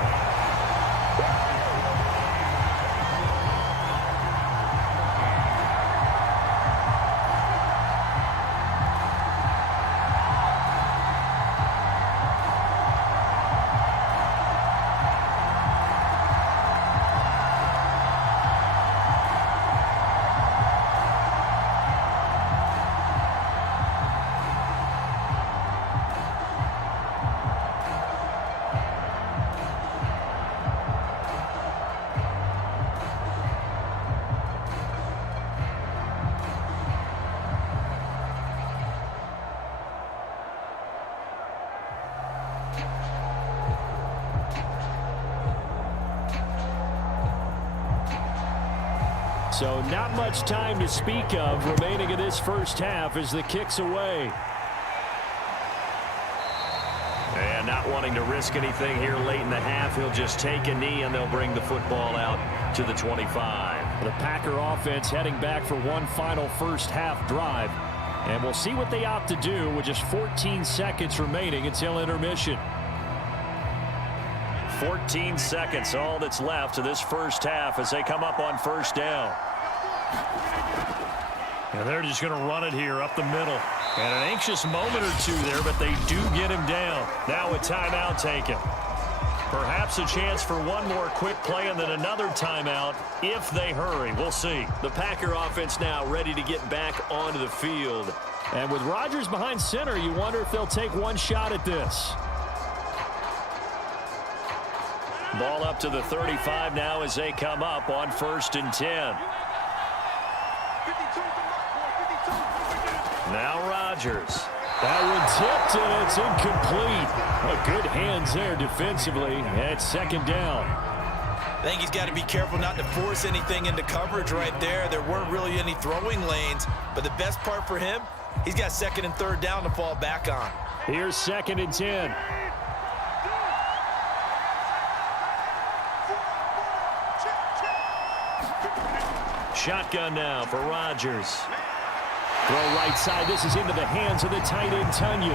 So not much time to speak of remaining in this first half as the kick's away. And not wanting to risk anything here late in the half, he'll just take a knee and they'll bring the football out to the 25. The Packer offense heading back for one final first half drive. And we'll see what they opt to do with just 14 seconds remaining until intermission. 14 seconds, all that's left to this first half as they come up on first down. And they're just going to run it here up the middle. And an anxious moment or two there, but they do get him down. Now a timeout taken. Perhaps a chance for one more quick play and then another timeout if they hurry. We'll see. The Packer offense now ready to get back onto the field. And with Rodgers behind center, you wonder if they'll take one shot at this. Ball up to the 35 now as they come up on 1st and 10. Now Rodgers. That one tipped, and it's incomplete. Good hands there defensively. It's 2nd down. I think he's got to be careful not to force anything into coverage right there. There weren't really any throwing lanes, but the best part for him, he's got 2nd and 3rd down to fall back on. Here's 2nd and 10. shotgun now for Rodgers. Throw right side. This is into the hands of the tight end, Tunyon.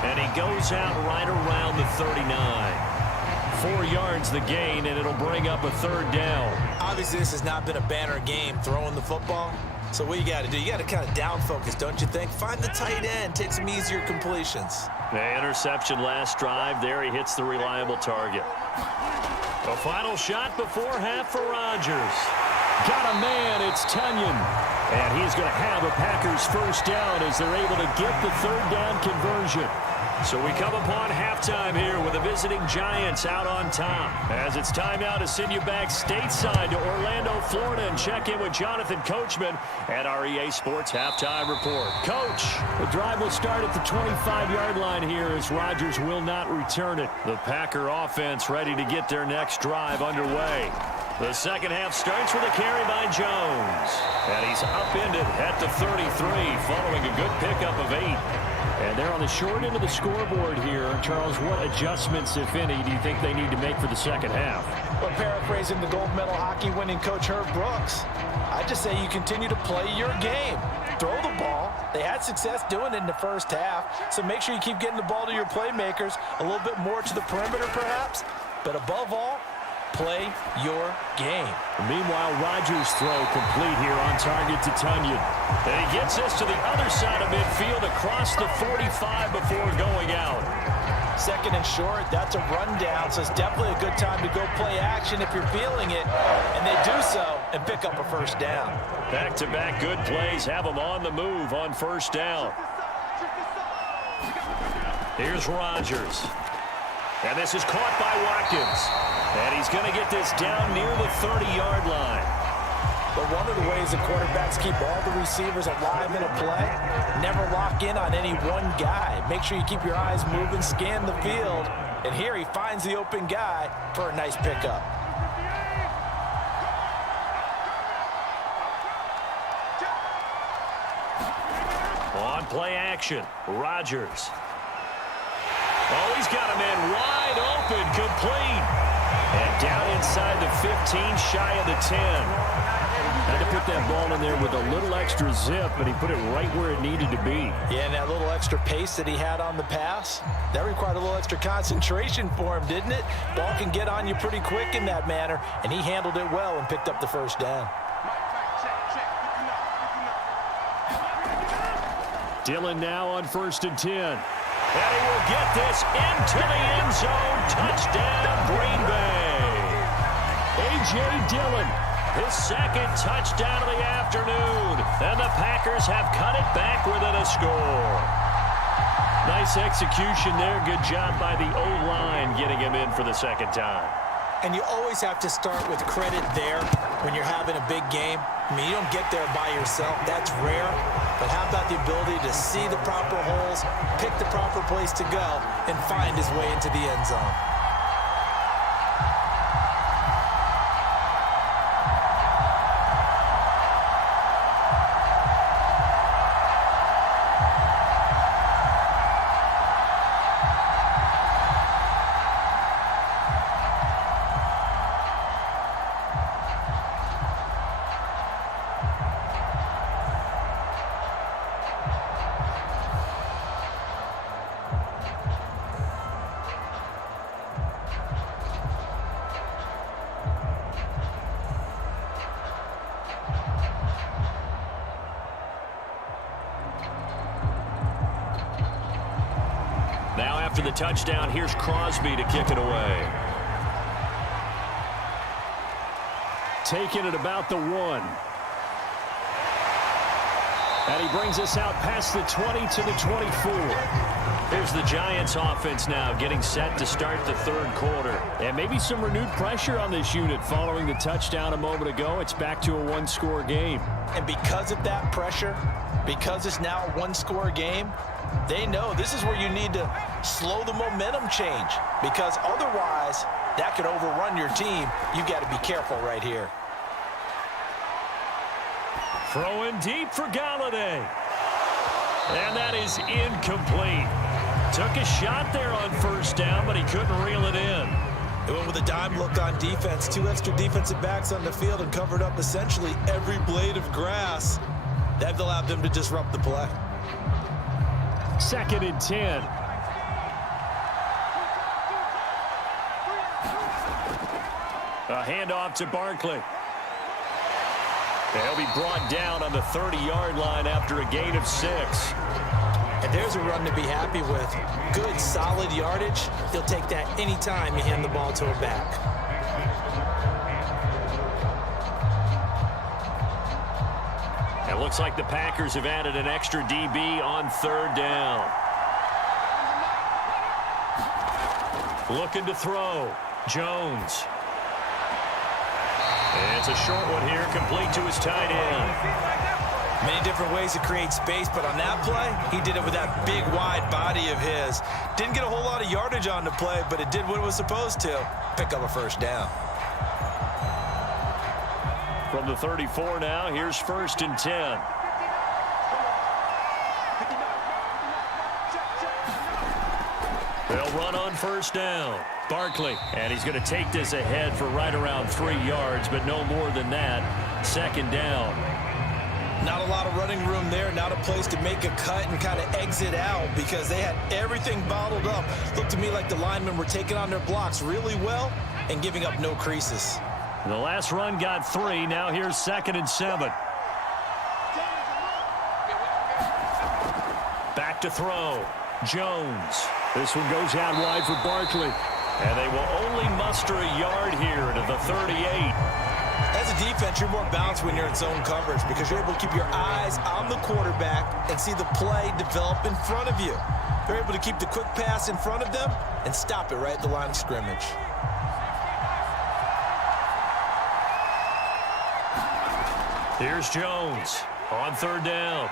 And he goes out right around the 39. 4 yards the gain, and it'll bring up a third down. Obviously, this has not been a banner game throwing the football. So what you got to do, you got to kind of down focus, don't you think? Find the tight end, take some easier completions. The interception last drive. There he hits the reliable target. A final shot before half for Rodgers. Got a man, it's Tunyon. And he's going to have a Packers first down as they're able to get the third down conversion. So we come upon halftime here with the visiting Giants out on top. As it's time now to send you back stateside to Orlando, Florida, and check in with Jonathan Coachman at our EA Sports Halftime Report. Coach. The drive will start at the 25-yard line here as Rodgers will not return it. The Packer offense ready to get their next drive underway. The second half starts with a carry by Jones. And he's upended at the 33 following a good pickup of 8. And they're on the short end of the scoreboard here. Charles, what adjustments, if any, do you think they need to make for the second half? Well, paraphrasing the gold medal hockey winning coach Herb Brooks, I just say you continue to play your game. Throw the ball. They had success doing it in the first half, so make sure you keep getting the ball to your playmakers, a little bit more to the perimeter perhaps, but above all, play your game. Meanwhile, Rodgers' throw complete here on target to Tunyon. And he gets this to the other side of midfield across the 45 before going out. Second and short, that's a rundown, so it's definitely a good time to go play action if you're feeling it, and they do so and pick up a first down. Back-to-back good plays have them on the move on first down. Here's Rodgers. And this is caught by Watkins. And he's going to get this down near the 30-yard line. But one of the ways the quarterbacks keep all the receivers alive in a play, never lock in on any one guy. Make sure you keep your eyes moving, scan the field. And here he finds the open guy for a nice pickup. On play action, Rodgers. Oh, he's got a man wide open, complete. And down inside the 15, shy of the 10. Had to put that ball in there with a little extra zip, but he put it right where it needed to be. Yeah, and that little extra pace that he had on the pass, that required a little extra concentration for him, didn't it? Ball can get on you pretty quick in that manner, and he handled it well and picked up the first down. Dillon now on 1st and 10. And he will get this into the end zone. Touchdown, Green Bay. A.J. Dillon. His second touchdown of the afternoon. And the Packers have cut it back within a score. Nice execution there. Good job by the O-line getting him in for the second time. And you always have to start with credit there when you're having a big game. I mean, you don't get there by yourself. That's rare. But how about the ability to see the proper holes, pick the proper place to go, and find his way into the end zone? Now after the touchdown, here's Crosby to kick it away. Taking it about the 1. And he brings us out past the 20 to the 24. Here's the Giants offense now getting set to start the third quarter. And maybe some renewed pressure on this unit following the touchdown a moment ago. It's back to a one-score game. And because of that pressure, because it's now a one-score game, they know this is where you need to slow the momentum change, because otherwise that could overrun your team. You've got to be careful right here. Throwing deep for Galladay. And that is incomplete. Took a shot there on first down, but he couldn't reel it in. They went with a dime look on defense. 2 extra defensive backs on the field and covered up essentially every blade of grass. That allowed them to disrupt the play. 2nd and 10. A handoff to Barkley. They'll be brought down on the 30-yard line after a gain of 6. And there's a run to be happy with. Good, solid yardage. He'll take that anytime you hand the ball to a back. It looks like the Packers have added an extra DB on 3rd down. Looking to throw. Jones. And it's a short one here, complete to his tight end. Many different ways to create space, but on that play, he did it with that big, wide body of his. Didn't get a whole lot of yardage on the play, but it did what it was supposed to. Pick up a 1st down. From the 34 now, here's 1st and 10. They'll run on 1st down. Barkley, and he's going to take this ahead for right around 3 yards, but no more than that. 2nd down. Not a lot of running room there, not a place to make a cut and kind of exit out because they had everything bottled up. Looked to me like the linemen were taking on their blocks really well and giving up no creases. The last run got 3. Now here's 2nd and 7. Back to throw. Jones. This one goes out wide for Barkley. And they will only muster a yard here to the 38. As a defense, you're more balanced when you're in zone coverage because you're able to keep your eyes on the quarterback and see the play develop in front of you. They're able to keep the quick pass in front of them and stop it right at the line of scrimmage. Here's Jones on 3rd down.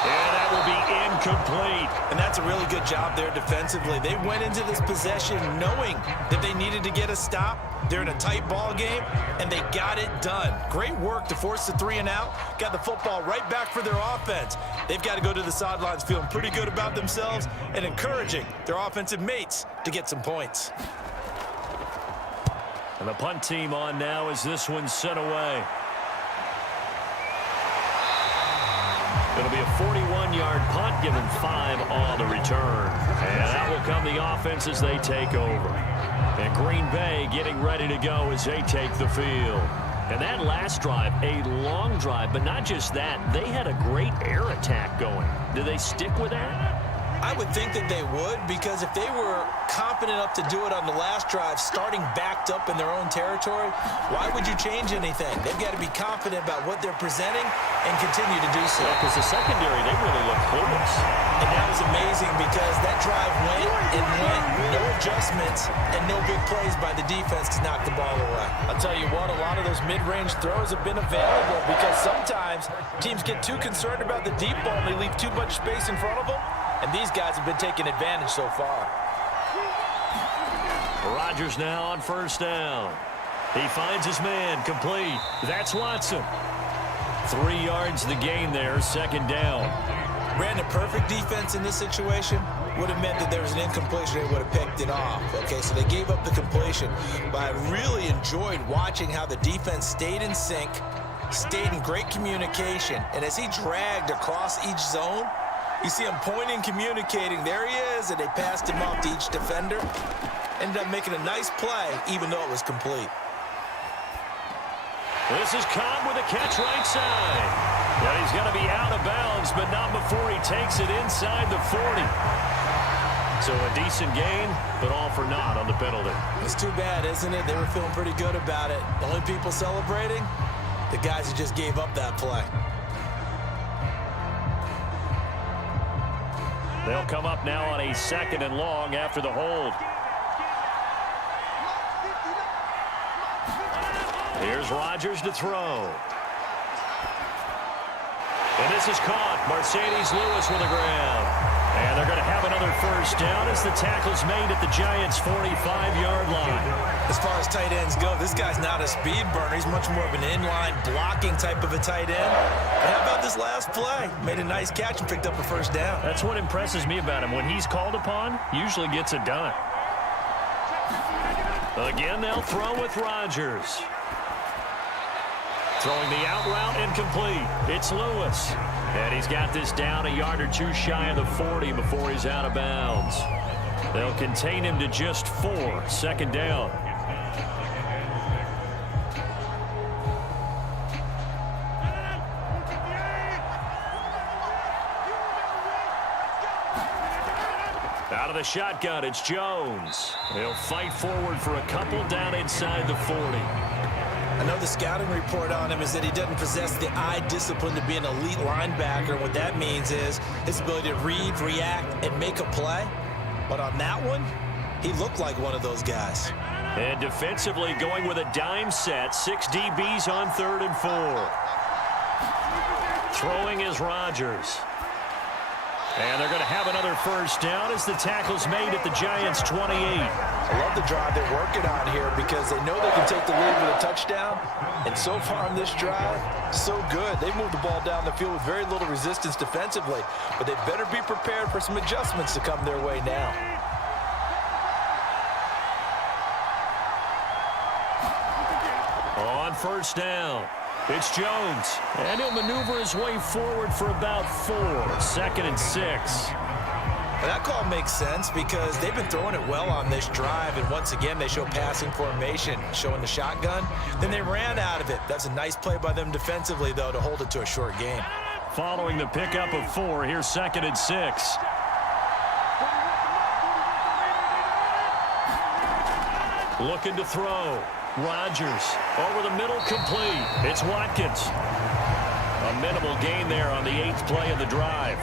And that will be incomplete. And that's a really good job there defensively. They went into this possession knowing that they needed to get a stop. They're in a tight ball game, and they got it done. Great work to force the 3 and out. Got the football right back for their offense. They've got to go to the sidelines feeling pretty good about themselves and encouraging their offensive mates to get some points. And the punt team on now as this one's sent away. It'll be a 41-yard punt, given 5 on the return. And that will come the offense as they take over. And Green Bay getting ready to go as they take the field. And that last drive, a long drive, but not just that. They had a great air attack going. Do they stick with that? I would think that they would, because if they were confident enough to do it on the last drive, starting backed up in their own territory, why would you change anything? They've got to be confident about what they're presenting and continue to do so. Yeah, because the secondary, they really look clueless. And that was amazing because that drive went and went, no adjustments and no big plays by the defense to knock the ball away. I'll tell you what, a lot of those mid-range throws have been available because sometimes teams get too concerned about the deep ball and they leave too much space in front of them. And these guys have been taking advantage so far. Rodgers now on 1st down. He finds his man, complete. That's Watson. 3 yards the gain there, 2nd down. Brandon, perfect defense in this situation would have meant that there was an incompletion. They would have picked it off. Okay, so they gave up the completion. But I really enjoyed watching how the defense stayed in sync, stayed in great communication. And as he dragged across each zone, you see him pointing, communicating. There he is, and they passed him off to each defender. Ended up making a nice play, even though it was complete. This is Cobb with a catch right side. But he's going to be out of bounds, but not before he takes it inside the 40. So a decent gain, but all for naught on the penalty. It's too bad, isn't it? They were feeling pretty good about it. The only people celebrating, the guys who just gave up that play. They'll come up now on a 2nd and long after the hold. Here's Rodgers to throw. And this is caught. Mercedes Lewis with a grab. And they're going to have another 1st first down as the tackle's made at the Giants' 45-yard line. As far as tight ends go, this guy's not a speed burner. He's much more of an inline blocking type of a tight end. But how about this last play? Made a nice catch and picked up a first down. That's what impresses me about him. When he's called upon, usually gets it done. Again, they'll throw with Rodgers. Throwing the out route incomplete. It's Lewis. And he's got this down a yard or two shy of the 40 before he's out of bounds. They'll contain him to just 4. Second down. Out of the shotgun, it's Jones. They'll fight forward for a couple down inside the 40. I know the scouting report on him is that he doesn't possess the eye discipline to be an elite linebacker. And what that means is his ability to read, react, and make a play. But on that one, he looked like one of those guys. And defensively going with a dime set. 6 DBs on 3rd and 4. Throwing is Rodgers. And they're going to have another first down as the tackle's made at the Giants' 28. I love the drive they're working on here because they know they can take the lead with a touchdown. And so far on this drive, so good. They moved the ball down the field with very little resistance defensively. But they better be prepared for some adjustments to come their way now. On first down, it's Jones. And he'll maneuver his way forward for about 4. 2nd and 6. That call makes sense because they've been throwing it well on this drive, and once again they show passing formation, showing the shotgun. Then they ran out of it. That's a nice play by them defensively, though, to hold it to a short game. Following the pickup of 4, here's 2nd and 6. Looking to throw. Rodgers over the middle, complete. It's Watkins. A minimal gain there on the 8th play of the drive.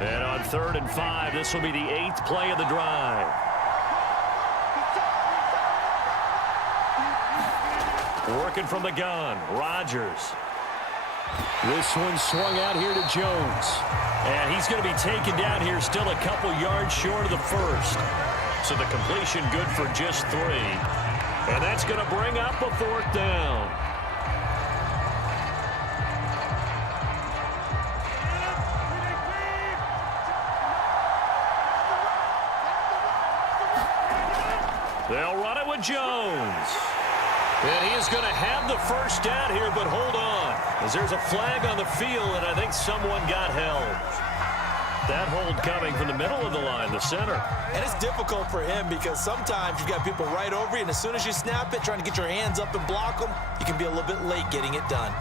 And on 3rd and 5, this will be the 8th play of the drive. Working from the gun, Rodgers. This one swung out here to Jones. And he's going to be taken down here still a couple yards short of the first. So the completion good for just 3. And that's going to bring up a 4th down. They'll run it with Jones. And he is going to have the first down here, but hold on, as there's a flag on the field, and I think someone got held. That hold coming from the middle of the line, the center. And it's difficult for him because sometimes you've got people right over you, and as soon as you snap it, trying to get your hands up and block them, you can be a little bit late getting it done.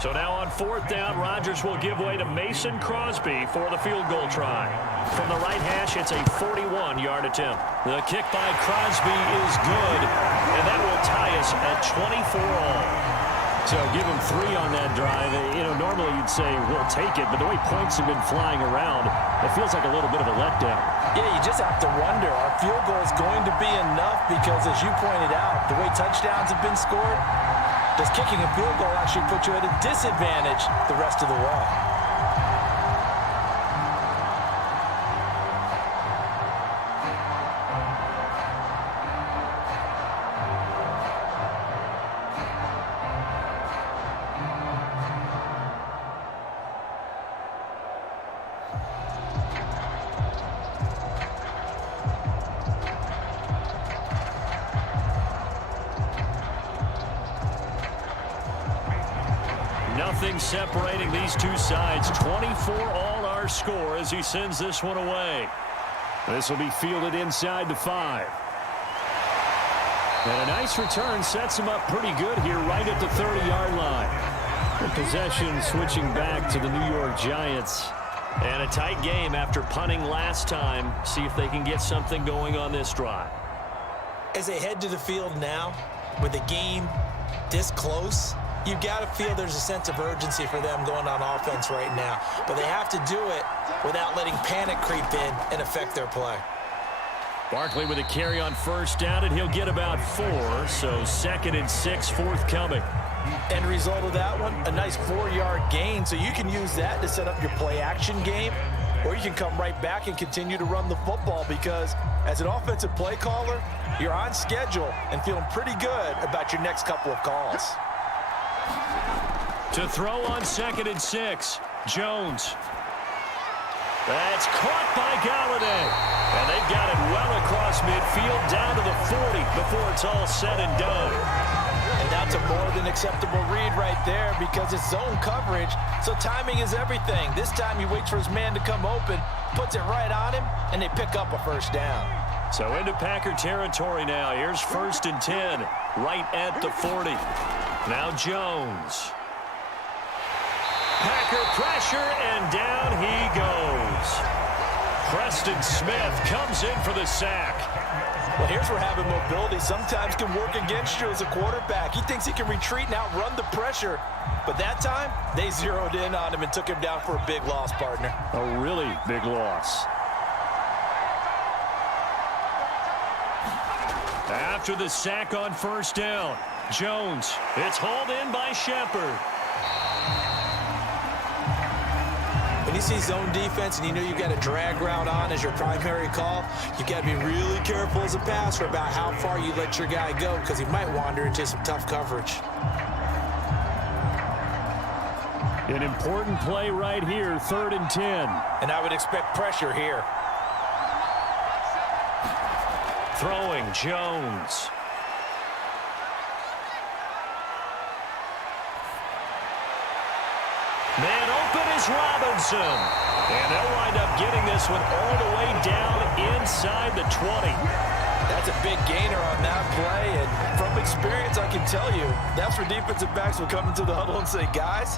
So now on 4th down, Rodgers will give way to Mason Crosby for the field goal try. From the right hash, it's a 41-yard attempt. The kick by Crosby is good, and that will tie us at 24 all. So give him 3 on that drive. You know, normally you'd say we'll take it, but the way points have been flying around, it feels like a little bit of a letdown. Yeah, you just have to wonder, our field goal is going to be enough because, as you pointed out, the way touchdowns have been scored, does kicking a field goal actually put you at a disadvantage the rest of the way? Nothing separating these two sides. 24 all our score as he sends this one away. This will be fielded inside the 5. And a nice return sets him up pretty good here right at the 30-yard line. The possession switching back to the New York Giants. And a tight game after punting last time. See if they can get something going on this drive. As they head to the field now, with the game this close, you've got to feel there's a sense of urgency for them going on offense right now. But they have to do it without letting panic creep in and affect their play. Barkley with a carry on first down, and he'll get about 4. So 2nd and 6 forthcoming. End result of that one, a nice 4-yard gain. So you can use that to set up your play-action game, or you can come right back and continue to run the football because as an offensive play caller, you're on schedule and feeling pretty good about your next couple of calls. To throw on 2nd and 6, Jones. That's caught by Galladay. And they've got it well across midfield down to the 40 before it's all said and done. And that's a more than acceptable read right there because it's zone coverage, so timing is everything. This time he waits for his man to come open, puts it right on him, and they pick up a first down. So into Packer territory now. Here's 1st and 10, right at the 40. Now Jones. Packer pressure, and down he goes. Preston Smith comes in for the sack. Well, here's where having mobility sometimes can work against you as a quarterback. He thinks he can retreat and outrun the pressure. But that time, they zeroed in on him and took him down for a big loss, partner. A really big loss. After the sack on first down, Jones. It's hauled in by Shepard. When you see zone defense and you know you've got a drag route on as your primary call, you've got to be really careful as a passer about how far you let your guy go because he might wander into some tough coverage. An important play right here, 3rd and 10. And I would expect pressure here. Throwing Jones. Man open is Robinson. And they'll wind up getting this one all the way down inside the 20. That's a big gainer on that play. And from experience, I can tell you, that's where defensive backs will come into the huddle and say, guys,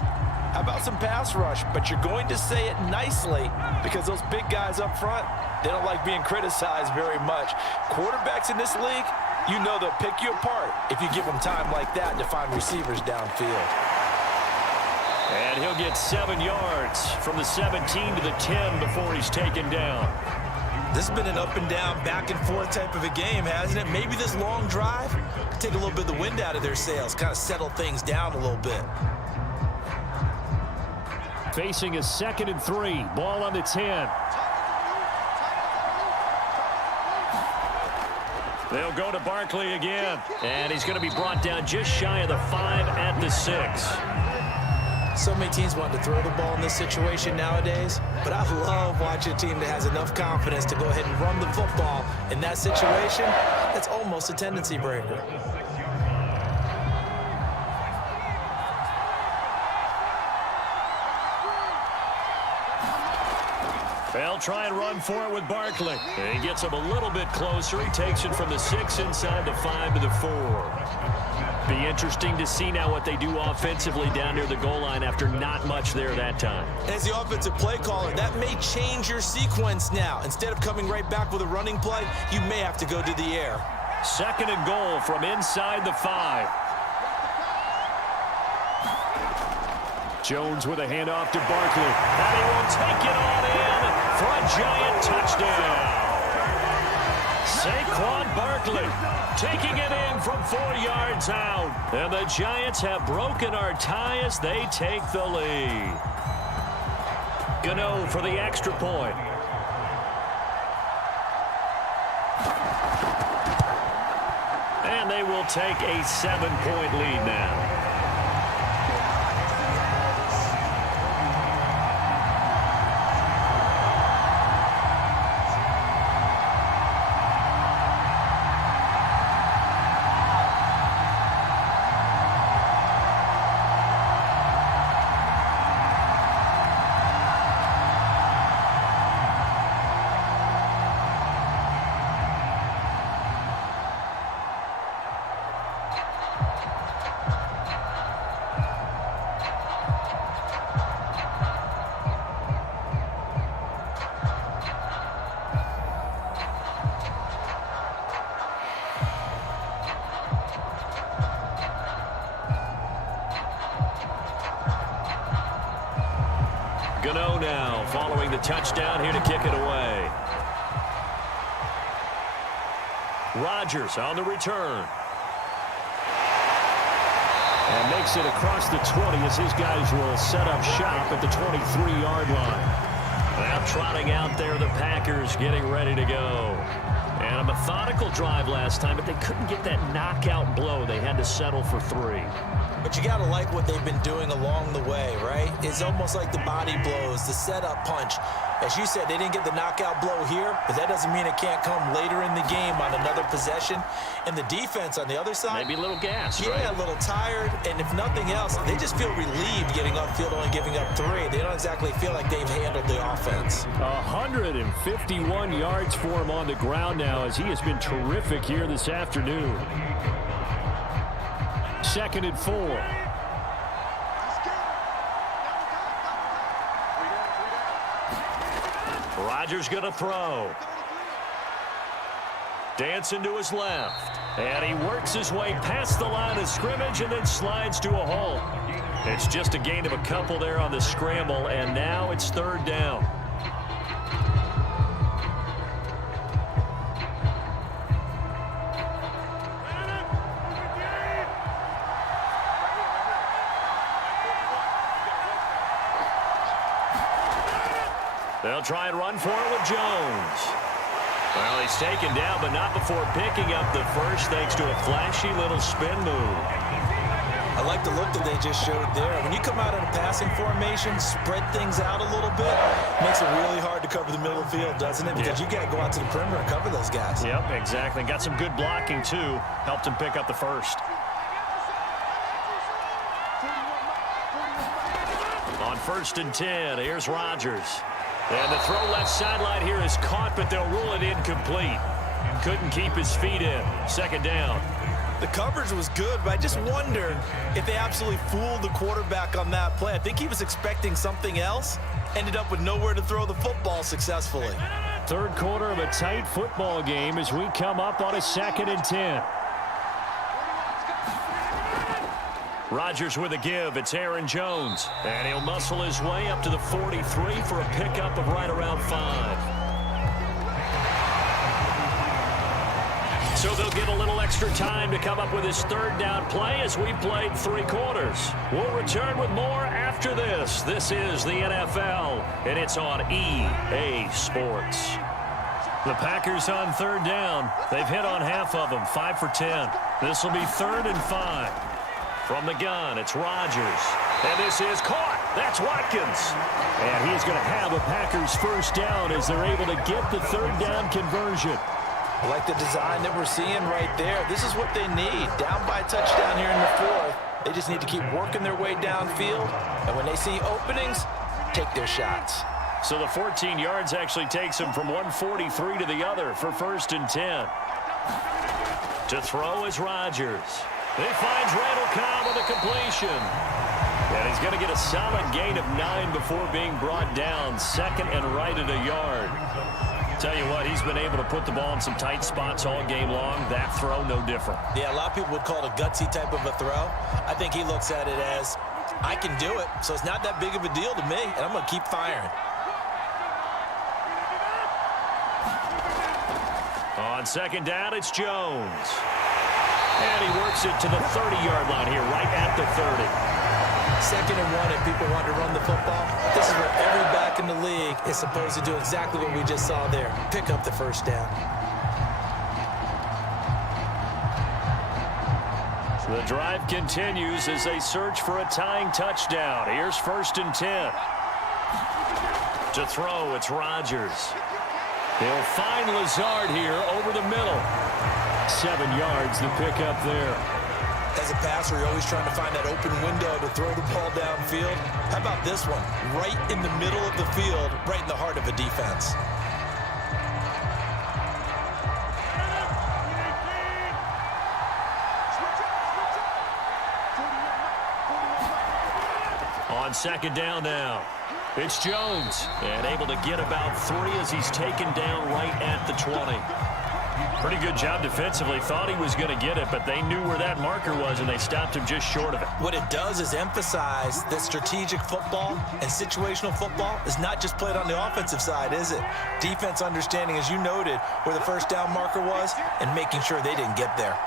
how about some pass rush? But you're going to say it nicely because those big guys up front, they don't like being criticized very much. Quarterbacks in this league, you know they'll pick you apart if you give them time like that to find receivers downfield. And he'll get 7 yards from the 17 to the 10 before he's taken down. This has been an up and down, back and forth type of a game, hasn't it? Maybe this long drive could take a little bit of the wind out of their sails, kind of settle things down a little bit. Facing a 2nd and 3, ball on the 10. They'll go to Barkley again. And he's going to be brought down just shy of the 5 at the 6. So many teams want to throw the ball in this situation nowadays, but I love watching a team that has enough confidence to go ahead and run the football. In that situation, that's almost a tendency breaker. They'll try and run for it with Barkley. He gets him a little bit closer. He takes it from the 6 inside the 5 to the 4. Be interesting to see now what they do offensively down near the goal line after not much there that time. As the offensive play caller, that may change your sequence now. Instead of coming right back with a running play, you may have to go to the air. 2nd and goal from inside the 5. Jones with a handoff to Barkley. And he will take it on in for a giant touchdown. Saquon Barkley taking it in from 4 yards out. And the Giants have broken our tie as they take the lead. Gano for the extra point. And they will take a 7-point lead now. Gano now following the touchdown here to kick it away. Rodgers on the return. And makes it across the 20 as his guys will set up shop at the 23-yard line. Now trotting out there, the Packers getting ready to go. And a methodical drive last time, but they couldn't get that knockout blow. They had to settle for 3. But you got to like what they've been doing along the way, right? It's almost like the body blows, the setup punch. As you said, they didn't get the knockout blow here, but that doesn't mean it can't come later in the game on another possession. And the defense on the other side, maybe a little gassed, yeah, right? A little tired. And if nothing else, they just feel relieved getting on field, only giving up 3. They don't exactly feel like they've handled the offense. 151 yards for him on the ground now as he has been terrific here this afternoon. 2nd and 4. Rodgers going to throw. Dancing to his left. And he works his way past the line of scrimmage and then slides to a halt. It's just a gain of a couple there on the scramble, and now it's 3rd down. They'll try and run for it with Jones. Well, he's taken down, but not before picking up the first thanks to a flashy little spin move. I like the look that they just showed there. When you come out in a passing formation, spread things out a little bit, makes it really hard to cover the middle of the field, doesn't it? Because you got to go out to the perimeter and cover those guys. Yep, exactly. Got some good blocking, too. Helped him pick up the first. On 1st and 10, here's Rodgers. And the throw left sideline here is caught, but they'll rule it incomplete. Couldn't keep his feet in. 2nd down. The coverage was good, but I just wonder if they absolutely fooled the quarterback on that play. I think he was expecting something else. Ended up with nowhere to throw the football successfully. 3rd quarter of a tight football game as we come up on a 2nd and 10. Rodgers with a give. It's Aaron Jones. And he'll muscle his way up to the 43 for a pickup of right around 5. So they'll get a little extra time to come up with his 3rd down play as we played 3 quarters. We'll return with more after this. This is the NFL, and it's on EA Sports. The Packers on 3rd down. They've hit on half of them, 5 for 10. This will be 3rd and 5. From the gun, it's Rodgers. And this is caught. That's Watkins. And he's going to have a Packers 1st down as they're able to get the 3rd down conversion. I like the design that we're seeing right there. This is what they need. Down by a touchdown here in the 4th. They just need to keep working their way downfield. And when they see openings, take their shots. So the 14 yards actually takes him from 143 to the other for 1st and 10. To throw is Rodgers. He finds Randall Cobb with a completion. And he's going to get a solid gain of 9 before being brought down. 2nd and right at a yard. Tell you what, he's been able to put the ball in some tight spots all game long. That throw, no different. Yeah, a lot of people would call it a gutsy type of a throw. I think he looks at it as, I can do it, so it's not that big of a deal to me, and I'm going to keep firing. On 2nd down, it's Jones. And he works it to the 30-yard line here, right at the 30. 2nd and 1, if people want to run the football, this is where every back in the league is supposed to do exactly what we just saw there. Pick up the 1st down. So the drive continues as they search for a tying touchdown. Here's 1st and 10. To throw, it's Rodgers. He'll find Lazard here over the middle. 7 yards, the pickup there. As a passer, you're always trying to find that open window to throw the ball downfield. How about this one? Right in the middle of the field, right in the heart of a defense. On 2nd down now, it's Jones. And able to get about 3 as he's taken down right at the 20. Pretty good job defensively. Thought he was going to get it, but they knew where that marker was, and they stopped him just short of it. What it does is emphasize that strategic football and situational football is not just played on the offensive side, is it? Defense understanding, as you noted, where the first down marker was and making sure they didn't get there.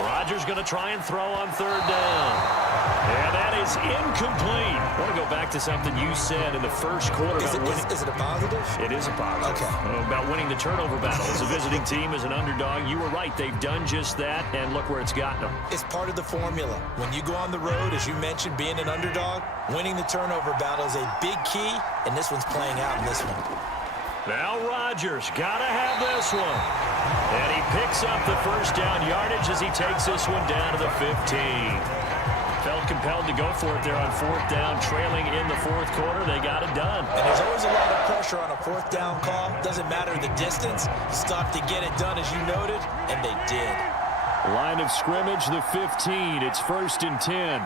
Rodgers going to try and throw on third down. Yeah, that is incomplete. I want to go back to something you said in the first quarter. Is it a positive? It is a positive. Okay. About winning the turnover battle. As a visiting team, as an underdog, you were right. They've done just that, and look where it's gotten them. It's part of the formula. When you go on the road, as you mentioned, being an underdog, winning the turnover battle is a big key, and this one's playing out in this one. Now Rodgers got to have this one. And he picks up the first down yardage as he takes this one down to the 15. Felt compelled to go for it there on fourth down, trailing in the fourth quarter. They got it done. And there's always a lot of pressure on a fourth down call. Doesn't matter the distance. Stop to get it done, as you noted, and they did. Line of scrimmage, the 15. It's 1st and 10.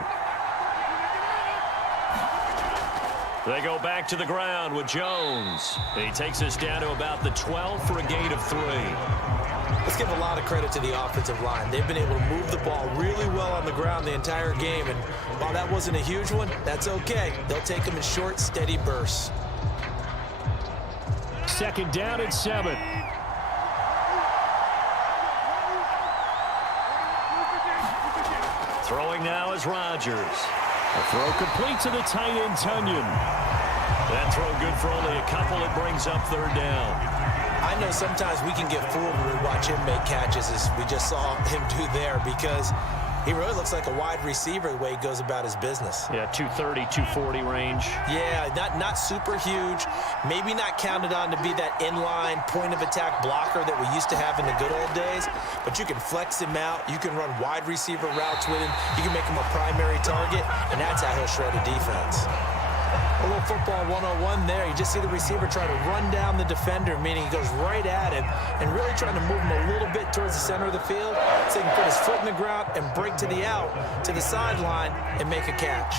They go back to the ground with Jones. He takes us down to about the 12 for a gain of 3. Let's give a lot of credit to the offensive line. They've been able to move the ball really well on the ground the entire game, and while that wasn't a huge one, that's okay. They'll take them in short, steady bursts. 2nd down and 7. Throwing now is Rodgers. A throw complete to the tight end, Tunyon. That throw good for only a couple. It brings up third down. I know sometimes we can get fooled when we watch him make catches, as we just saw him do there, because he really looks like a wide receiver the way he goes about his business. Yeah, 230, 240 range. Yeah, not super huge. Maybe not counted on to be that inline point-of-attack blocker that we used to have in the good old days, but you can flex him out. You can run wide receiver routes with him. You can make him a primary target, and that's how he'll shred a defense. A little football 101 there. You just see the receiver try to run down the defender, meaning he goes right at him and really trying to move him a little bit towards the center of the field so he can put his foot in the ground and break to the out, to the sideline, and make a catch.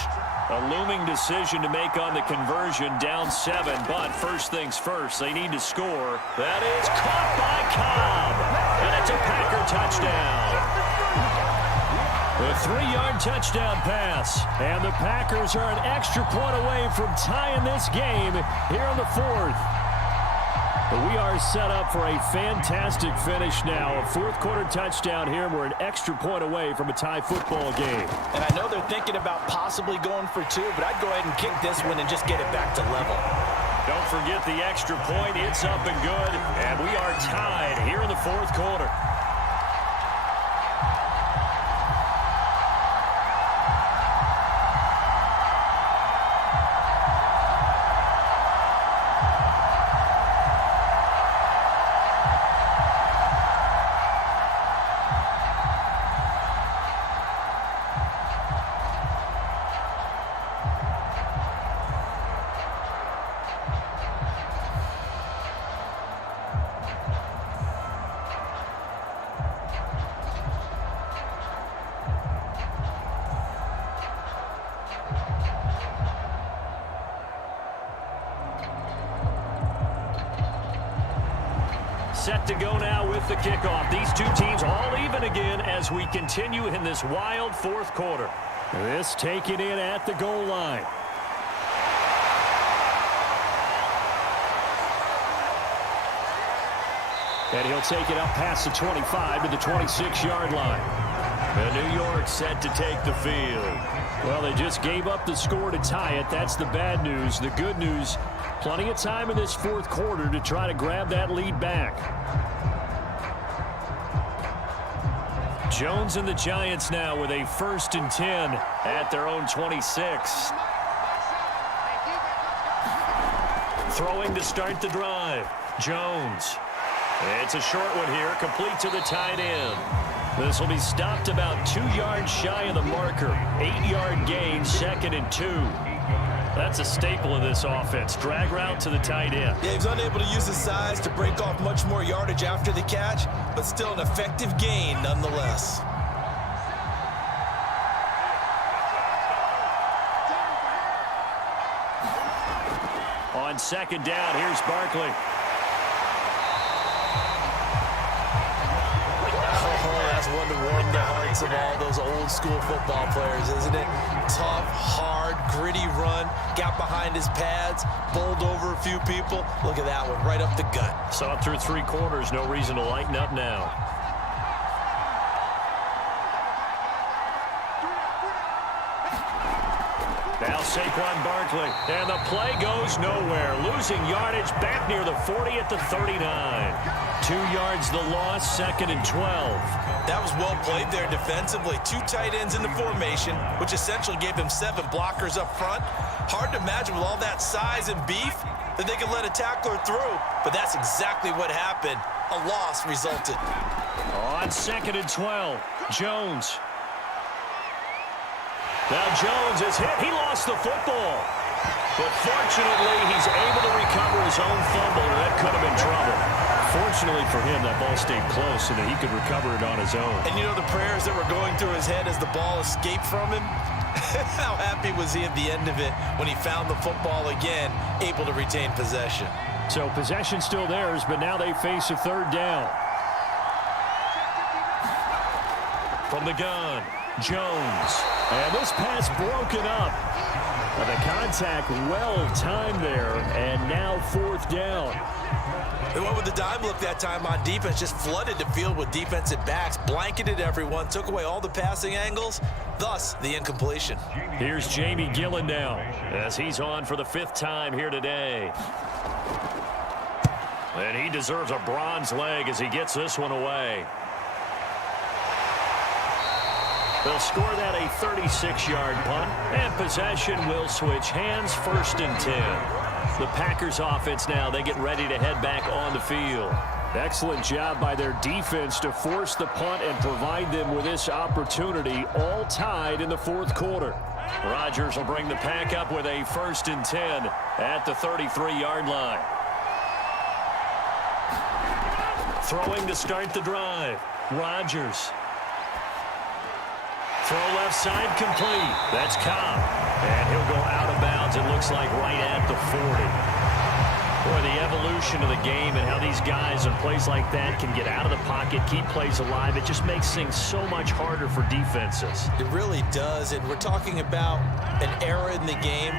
A looming decision to make on the conversion, down 7, but first things first, they need to score. That is caught by Cobb, and it's a Packer touchdown. A 3-yard touchdown pass, and the Packers are an extra point away from tying this game here in the 4th. We are set up for a fantastic finish now. A fourth-quarter touchdown here, and we're an extra point away from a tie football game. And I know they're thinking about possibly going for 2, but I'd go ahead and kick this one and just get it back to level. Don't forget the extra point. It's up and good, and we are tied here in the fourth quarter. Set to go now with the kickoff. These two teams all even again as we continue in this wild fourth quarter. This taken in at the goal line. And he'll take it up past the 25 to the 26-yard line. And New York set to take the field. Well, they just gave up the score to tie it. That's the bad news. The good news, plenty of time in this fourth quarter to try to grab that lead back. Jones and the Giants now with a 1st and 10 at their own 26. Throwing to start the drive. Jones. It's a short one here, complete to the tight end. This will be stopped about 2 yards shy of the marker. 8-yard gain, 2nd and 2. That's a staple of this offense. Drag route to the tight end. Yeah, he was unable to use his size to break off much more yardage after the catch, but still an effective gain nonetheless. On 2nd down, here's Barkley. essence of all those old school football players, isn't it? Tough, hard, gritty run, got behind his pads, bowled over a few people. Look at that one, right up the gut. Saw it through 3 quarters, no reason to lighten up now. Now Saquon Barkley, and the play goes nowhere. Losing yardage back near the 40 at the 39. 2 yards the loss, 2nd and 12. That was well played there defensively. 2 tight ends in the formation, which essentially gave them 7 blockers up front. Hard to imagine with all that size and beef that they could let a tackler through, but that's exactly what happened. A loss resulted. On 2nd and 12, Jones. Now Jones is hit. He lost the football. But fortunately, he's able to recover his own fumble, or that could have been trouble. Fortunately for him, that ball stayed close so that he could recover it on his own. And you know the prayers that were going through his head as the ball escaped from him? How happy was he at the end of it when he found the football again, able to retain possession? So possession still theirs, but now they face a 3rd down. From the gun, Jones. And this pass broken up. The contact well-timed there, and now 4th down. They went with the dime look that time on defense, just flooded the field with defensive backs, blanketed everyone, took away all the passing angles, thus the incompletion. Here's Jamie Gillen now, as he's on for the 5th time here today. And he deserves a bronze leg as he gets this one away. They'll score that a 36-yard punt, and possession will switch hands, 1st and 10. The Packers offense now, they get ready to head back on the field. Excellent job by their defense to force the punt and provide them with this opportunity, all tied in the 4th quarter. Rodgers will bring the Pack up with a 1st and 10 at the 33-yard line. Throwing to start the drive, Rodgers. Throw left side complete. That's Cobb. And he'll go out of bounds, it looks like, right at the 40. Boy, the evolution of the game and how these guys in plays like that can get out of the pocket, keep plays alive, it just makes things so much harder for defenses. It really does, and we're talking about an era in the game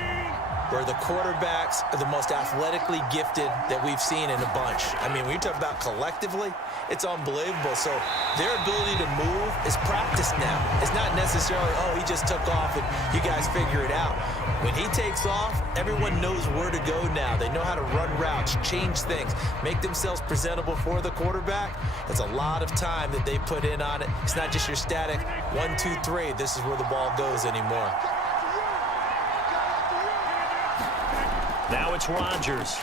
where the quarterbacks are the most athletically gifted that we've seen in a bunch. I mean, when you talk about collectively, it's unbelievable. So their ability to move is practiced now. It's not necessarily, oh, he just took off and you guys figure it out. When he takes off, everyone knows where to go now. They know how to run routes, change things, make themselves presentable for the quarterback. That's a lot of time that they put in on it. It's not just your static 1, 2, 3. This is where the ball goes anymore. Now it's Rodgers.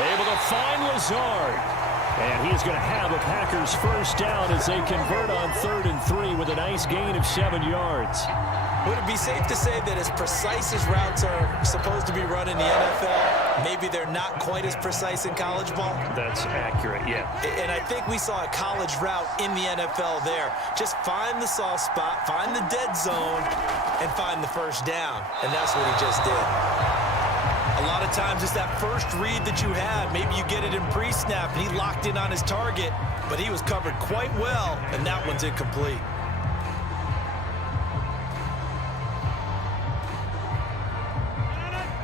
Able to find Lazard. And he is going to have a Packers 1st down as they convert on 3rd and 3 with a nice gain of 7 yards. Would it be safe to say that as precise as routes are supposed to be run in the NFL, maybe they're not quite as precise in college ball? That's accurate, yeah. And I think we saw a college route in the NFL there. Just find the soft spot, find the dead zone, and find the 1st down. And that's what he just did. A lot of times it's that first read that you have. Maybe you get it in pre-snap, and he locked in on his target, but he was covered quite well, and that one's incomplete.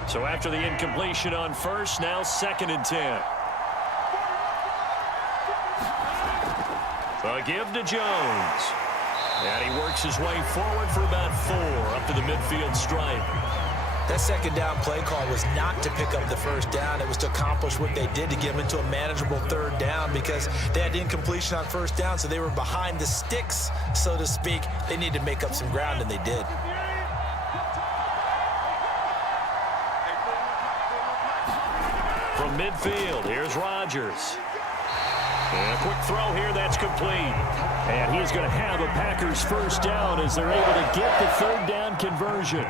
So after the incompletion on 1st, now 2nd and 10. A give to Jones. And he works his way forward for about 4 up to the midfield stripe. That 2nd down play call was not to pick up the 1st down. It was to accomplish what they did to get them into a manageable 3rd down because they had incompletion on 1st down, so they were behind the sticks, so to speak. They needed to make up some ground, and they did. From midfield, here's Rodgers. And a quick throw here, that's complete. And he's going to have a Packers 1st down as they're able to get the 3rd down conversion.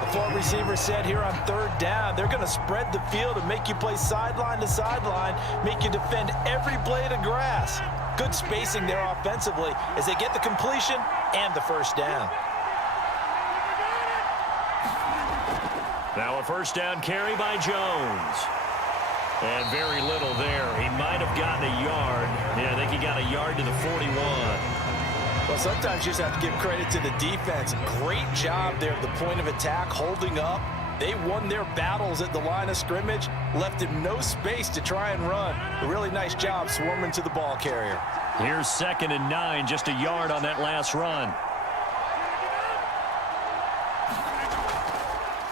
The 4 receivers said here on 3rd down, they're going to spread the field and make you play sideline to sideline, make you defend every blade of grass. Good spacing there offensively as they get the completion and the 1st down. Now a 1st down carry by Jones. And very little there. He might have gotten a yard. Yeah, I think he got a yard to the 41. Well, sometimes you just have to give credit to the defense. Great job there at the point of attack, holding up. They won their battles at the line of scrimmage, left him no space to try and run. A really nice job swarming to the ball carrier. Here's 2nd and 9, just a yard on that last run.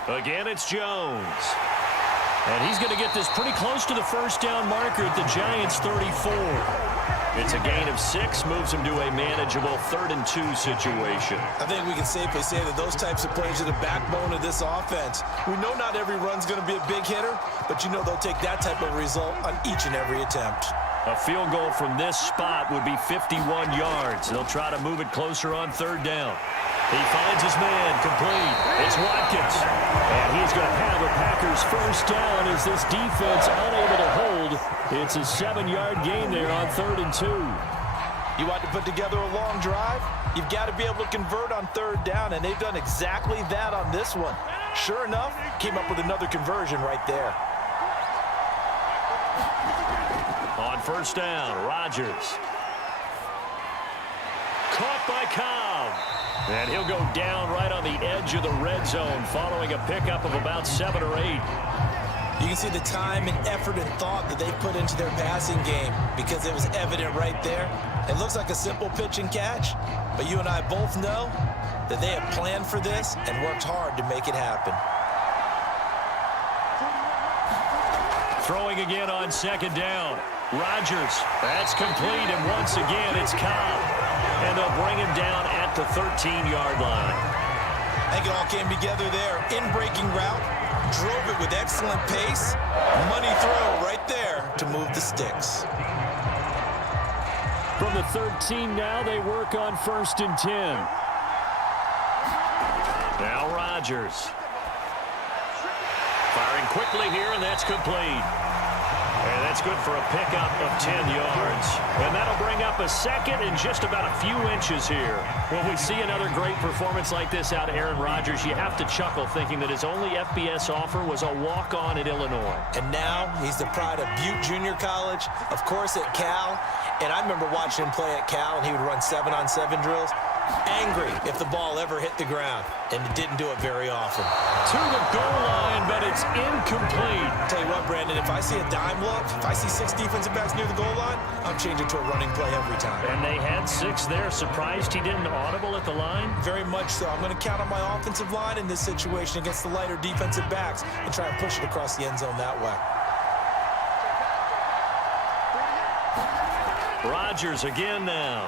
Again, it's Jones. And he's going to get this pretty close to the first down marker at the Giants' 34. It's a gain of 6, moves him to a manageable 3rd and 2 situation. I think we can safely say that those types of plays are the backbone of this offense. We know not every run's going to be a big hitter, but you know they'll take that type of result on each and every attempt. A field goal from this spot would be 51 yards. They'll try to move it closer on 3rd down. He finds his man, complete. It's Watkins. And he's going to have a Packers first down as this defense unable to hold. It's a 7-yard gain there on 3rd and 2. You want to put together a long drive? You've got to be able to convert on 3rd down, and they've done exactly that on this one. Sure enough, came up with another conversion right there. On 1st down, Rodgers. Caught by Cobb. And he'll go down right on the edge of the red zone following a pickup of about 7 or 8. You can see the time and effort and thought that they put into their passing game because it was evident right there. It looks like a simple pitch and catch, but you and I both know that they have planned for this and worked hard to make it happen. Throwing again on 2nd down. Rodgers. That's complete, and once again it's Cobb. And they'll bring him down at the 13-yard line. I think it all came together there. In-breaking route, drove it with excellent pace. Money throw right there to move the sticks. From the 13 now, they work on 1st and 10. Now Rodgers. Firing quickly here, and that's complete. And that's good for a pickup of 10 yards. And that'll bring up a 2nd and just about a few inches here. When we see another great performance like this out of Aaron Rodgers, you have to chuckle thinking that his only FBS offer was a walk-on at Illinois. And now he's the pride of Butte Junior College, of course at Cal. And I remember watching him play at Cal, and he would run 7-on-7 drills. Angry if the ball ever hit the ground, and it didn't do it very often. To the goal line, but it's incomplete. Tell you what, Brandon, if I see a dime look, if I see 6 defensive backs near the goal line, I'm changing to a running play every time. And they had 6 there. Surprised he didn't audible at the line? Very much so. I'm going to count on my offensive line in this situation against the lighter defensive backs and try and push it across the end zone that way. Rodgers again now.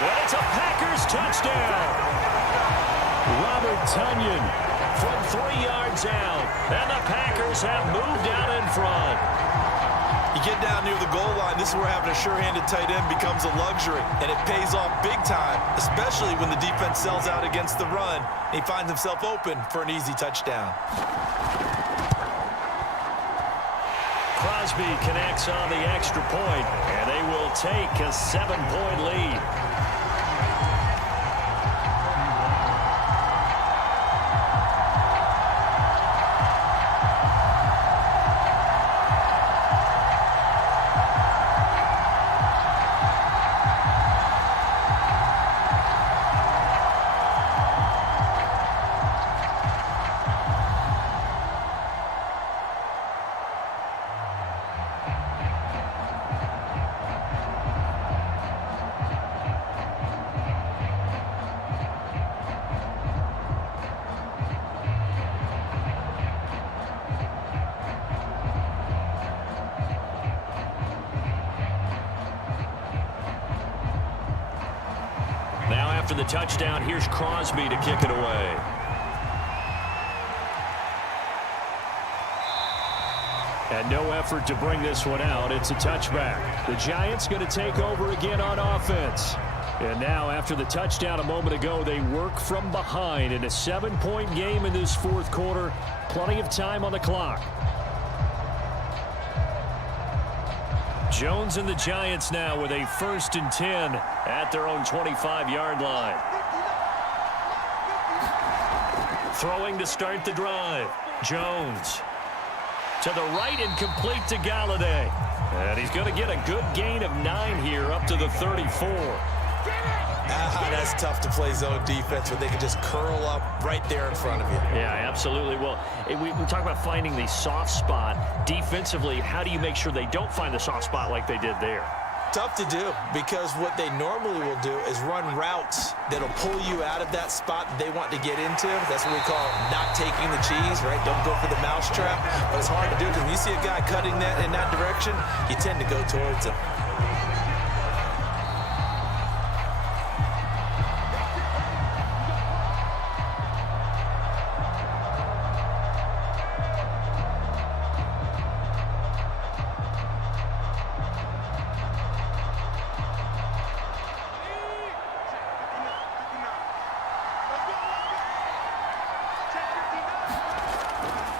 And it's a Packers touchdown. Robert Tonyan from 3 yards out. And the Packers have moved out in front. You get down near the goal line, this is where having a sure-handed tight end becomes a luxury. And it pays off big time, especially when the defense sells out against the run. And he finds himself open for an easy touchdown. Crosby connects on the extra point, and they will take a 7-point lead. After the touchdown, here's Crosby to kick it away. And no effort to bring this one out. It's a touchback. The Giants going to take over again on offense. And now, after the touchdown a moment ago, they work from behind in a 7-point game in this 4th quarter. Plenty of time on the clock. Jones and the Giants now with a 1st and 10 at their own 25-yard line. Throwing to start the drive. Jones to the right and complete to Galladay. And he's going to get a good gain of 9 here up to the 34. is tough to play zone defense when they can just curl up right there in front of you. Yeah, absolutely. Well, we talk about finding the soft spot. Defensively, how do you make sure they don't find the soft spot like they did there? Tough to do, because what they normally will do is run routes that'll pull you out of that spot that they want to get into. That's what we call not taking the cheese, right? Don't go for the mousetrap. But it's hard to do, because when you see a guy cutting that in that direction, you tend to go towards him.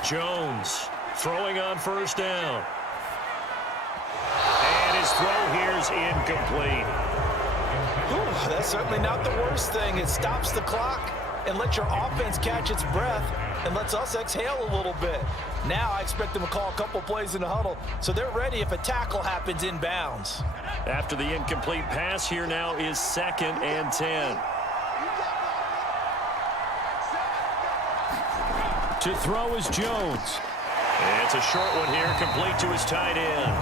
Jones throwing on first down. And his throw here is incomplete. Ooh, that's certainly not the worst thing. It stops the clock and lets your offense catch its breath and lets us exhale a little bit. Now I expect them to call a couple plays in the huddle, so they're ready if a tackle happens inbounds. After the incomplete pass, here now is 2nd and 10. To throw is Jones. And it's a short one here, complete to his tight end.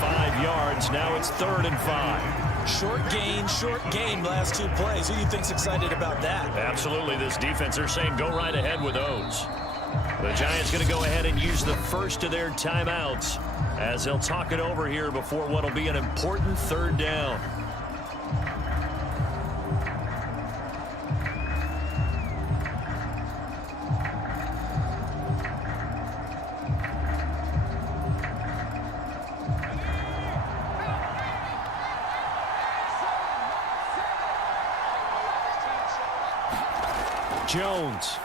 5 yards, now it's 3rd and 5. Short gain, last 2 plays. Who do you think's excited about that? Absolutely, this defense, they're saying go right ahead with those. The Giants going to go ahead and use the first of their timeouts as they'll talk it over here before what will be an important 3rd down. Jones.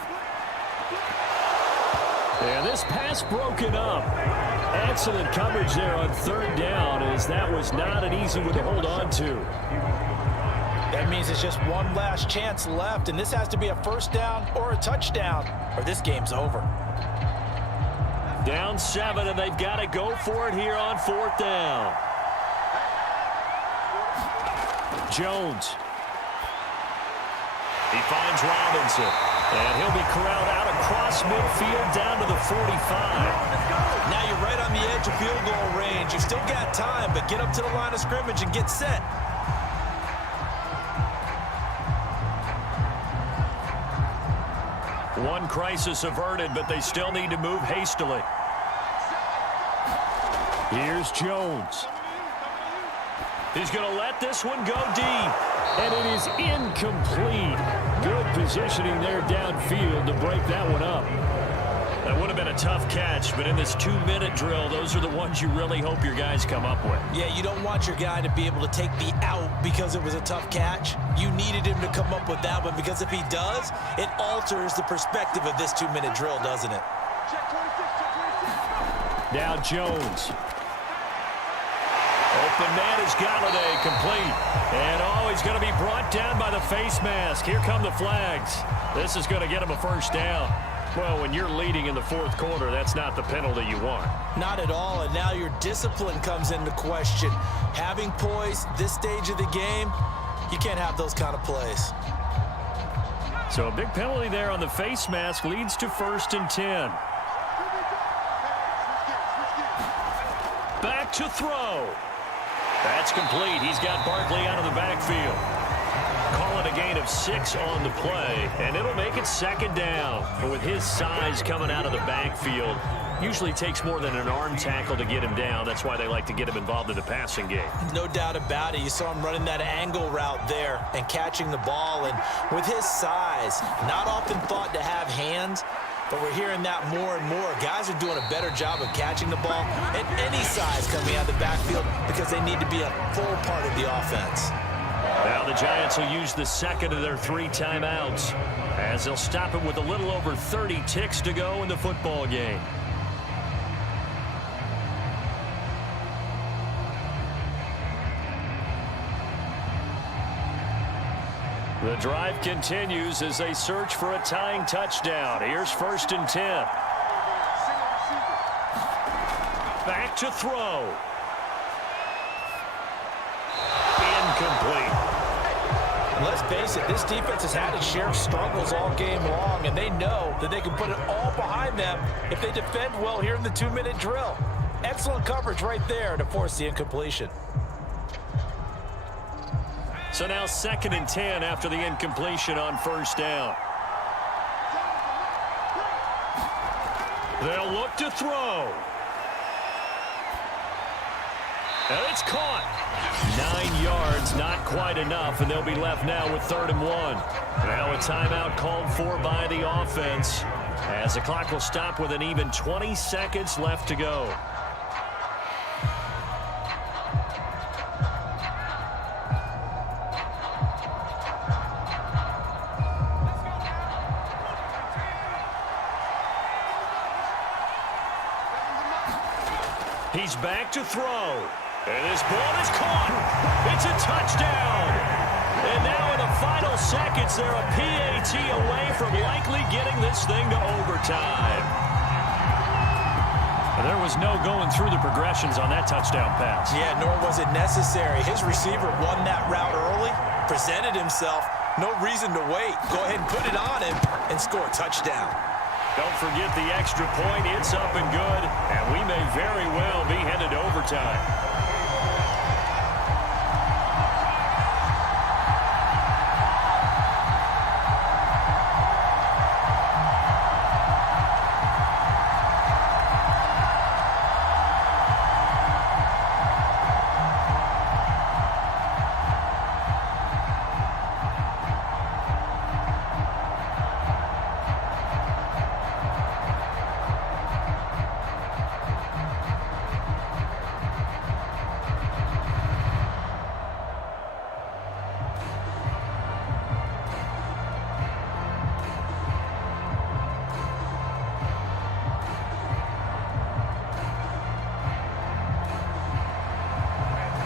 And this pass broken up. Excellent coverage there on 3rd down, as that was not an easy one to hold on to. That means it's just one last chance left, and this has to be a 1st down or a touchdown, or this game's over. Down 7, and they've got to go for it here on 4th down. Jones. He finds Robinson, and he'll be corralled out across midfield down to the 45. Now you're right on the edge of field goal range. You've still got time, but get up to the line of scrimmage and get set. One crisis averted, but they still need to move hastily. Here's Jones. He's going to let this one go deep. And it is incomplete. Good positioning there downfield to break that one up. That would have been a tough catch, but in this 2-minute drill, those are the ones you really hope your guys come up with. Yeah, you don't want your guy to be able to take the out because it was a tough catch. You needed him to come up with that one, because if he does, it alters the perspective of this 2-minute drill, doesn't it? Now Jones. Open man is Galladay, complete. And he's going to be brought down by the face mask. Here come the flags. This is going to get him a 1st down. Well, when you're leading in the 4th quarter, that's not the penalty you want. Not at all, and now your discipline comes into question. Having poise this stage of the game, you can't have those kind of plays. So a big penalty there on the face mask leads to 1st and 10. Back to throw. That's complete. He's got Barkley out of the backfield. Call it a gain of 6 on the play, and it'll make it 2nd down. But with his size coming out of the backfield, usually takes more than an arm tackle to get him down. That's why they like to get him involved in the passing game. No doubt about it. You saw him running that angle route there and catching the ball. And with his size, not often thought to have hands, but we're hearing that more and more. Guys are doing a better job of catching the ball at any size coming out of the backfield because they need to be a full part of the offense. Now the Giants will use the 2nd of their 3 timeouts as they'll stop it with a little over 30 ticks to go in the football game. The drive continues as they search for a tying touchdown. Here's 1st and 10. Back to throw. Incomplete. And let's face it, this defense has had its share of struggles all game long, and they know that they can put it all behind them if they defend well here in the 2-minute drill. Excellent coverage right there to force the incompletion. So now 2nd and 10 after the incompletion on 1st down. They'll look to throw. And it's caught. 9 yards, not quite enough, and they'll be left now with 3rd and 1. Now a timeout called for by the offense, as the clock will stop with an even 20 seconds left to go. He's back to throw. And this ball is caught. It's a touchdown. And now in the final seconds, they're a PAT away from likely getting this thing to overtime. And there was no going through the progressions on that touchdown pass. Yeah, nor was it necessary. His receiver won that route early, presented himself. No reason to wait. Go ahead and put it on him and score a touchdown. Don't forget the extra point. It's up and good, and we may very well be headed to overtime.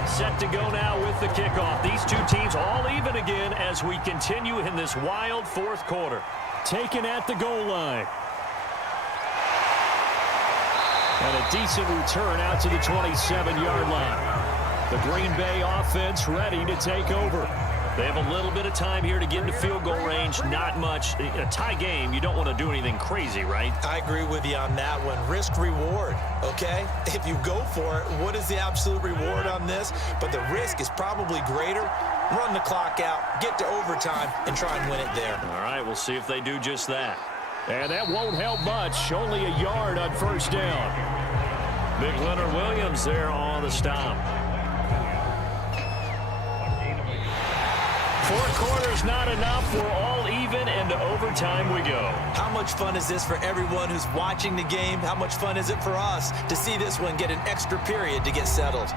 Set to go now with the kickoff. These two teams all even again as we continue in this wild 4th quarter. Taken at the goal line. And a decent return out to the 27-yard line. The Green Bay offense ready to take over. They have a little bit of time here to get into field goal range. Not much. A tie game, you don't want to do anything crazy, right? I agree with you on that one. Risk reward, okay? If you go for it, what is the absolute reward on this? But the risk is probably greater. Run the clock out, get to overtime, and try and win it there. All right, we'll see if they do just that. And that won't help much. Only a yard on 1st down. Big Leonard Williams there on the stop. 4 quarters not enough. We're all even, and to overtime we go. How much fun is this for everyone who's watching the game? How much fun is it for us to see this one get an extra period to get settled?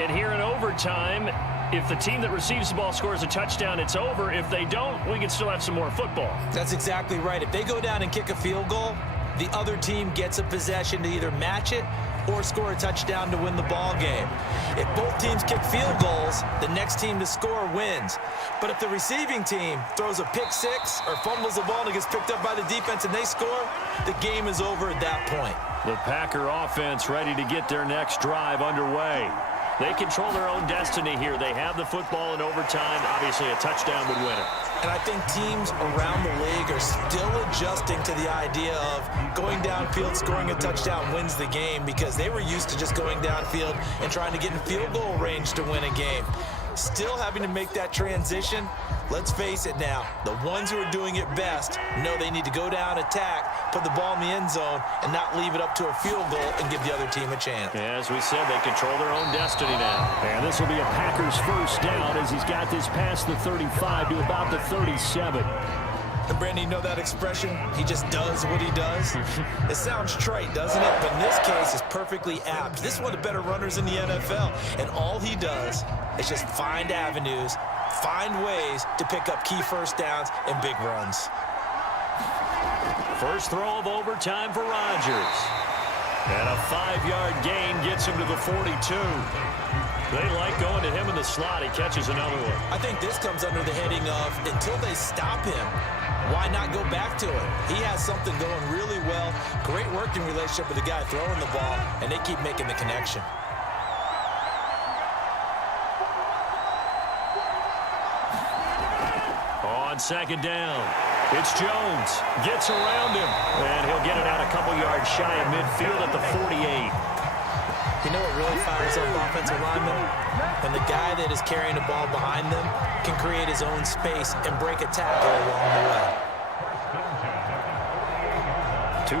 And here in overtime, if the team that receives the ball scores a touchdown, it's over. If they don't, we can still have some more football. That's exactly right. If they go down and kick a field goal, the other team gets a possession to either match it or score a touchdown to win the ball game. If both teams kick field goals, the next team to score wins. But if the receiving team throws a pick six or fumbles the ball and it gets picked up by the defense and they score, the game is over at that point. The Packer offense ready to get their next drive underway. They control their own destiny here. They have the football in overtime. Obviously, a touchdown would win it. And I think teams around the league are still adjusting to the idea of going downfield, scoring a touchdown wins the game, because they were used to just going downfield and trying to get in field goal range to win a game. Still having to make that transition. Let's face it now, the ones who are doing it best know they need to go down, attack, put the ball in the end zone, and not leave it up to a field goal and give the other team a chance. Yeah, as we said, they control their own destiny now. And this will be a Packers first down as he's got this past the 35 to about the 37. And Brandon, you know that expression? He just does what he does? It sounds trite, doesn't it? But in this case, it's perfectly apt. This is one of the better runners in the NFL. And all he does is just find avenues, find ways to pick up key first downs and big runs. First throw of overtime for Rodgers. And a 5-yard gain gets him to the 42. They like going to him in the slot. He catches another one. I think this comes under the heading of, until they stop him, why not go back to it? He has something going really well. Great working relationship with the guy throwing the ball, and they keep making the connection. On second down, it's Jones. Gets around him, and he'll get it out a couple yards shy of midfield at the 48. You know what really fires up offensive linemen? When the guy that is carrying the ball behind them can create his own space and break a tackle along the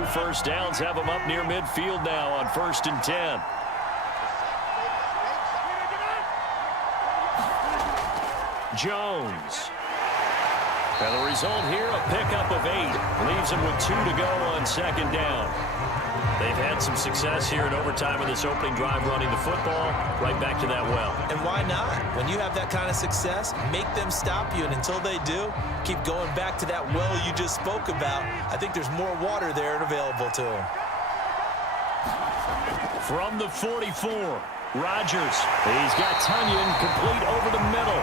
way. 2 first downs have him up near midfield now on 1st and 10. Jones. And the result here, a pickup of 8. Leaves him with 2 to go on second down. They've had some success here in overtime in this opening drive running the football. Right back to that well. And why not? When you have that kind of success, make them stop you. And until they do, keep going back to that well you just spoke about. I think there's more water there and available to them. From the 44, Rodgers. He's got Tunyon complete over the middle.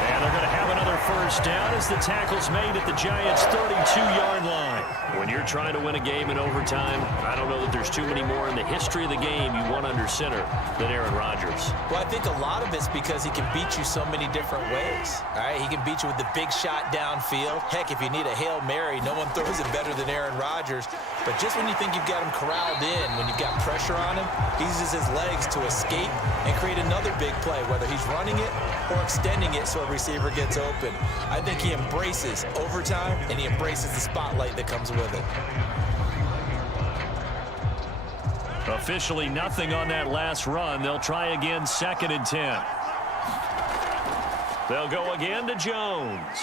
And they're going to have another first down as the tackle's made at the Giants' 32-yard line. When you're trying to win a game in overtime, I don't know that there's too many more in the history of the game you want under center than Aaron Rodgers. Well, I think a lot of it's because he can beat you so many different ways. All right, he can beat you with the big shot downfield. Heck, if you need a Hail Mary, no one throws it better than Aaron Rodgers. But just when you think you've got him corralled in, when you've got pressure on him, he uses his legs to escape and create another big play, whether he's running it or extending it so a receiver gets open. I think he embraces overtime, and he embraces the spotlight that comes with it. Officially nothing on that last run. They'll try again 2nd and 10. They'll go again to Jones.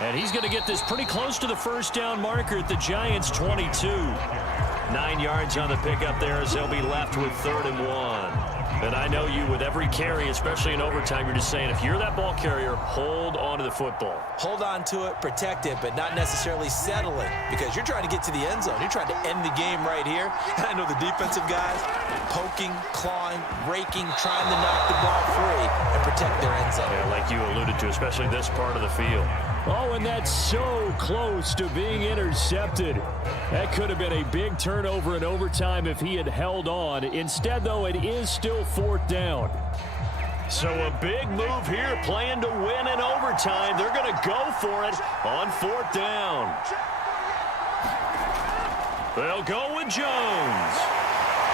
And he's going to get this pretty close to the first down marker at the Giants' 22. 9 yards on the pickup there as they'll be left with 3rd and 1. And I know you, with every carry, especially in overtime, you're just saying, if you're that ball carrier, hold on to the football. Hold on to it, protect it, but not necessarily settle it, because you're trying to get to the end zone. You're trying to end the game right here. And I know the defensive guys poking, clawing, raking, trying to knock the ball free and protect their end zone. Yeah, like you alluded to, especially this part of the field. Oh, and that's so close to being intercepted. That could have been a big turnover in overtime if he had held on. Instead, though, it is still 4th down. So a big move here, playing to win in overtime. They're going to go for it on 4th down. They'll go with Jones.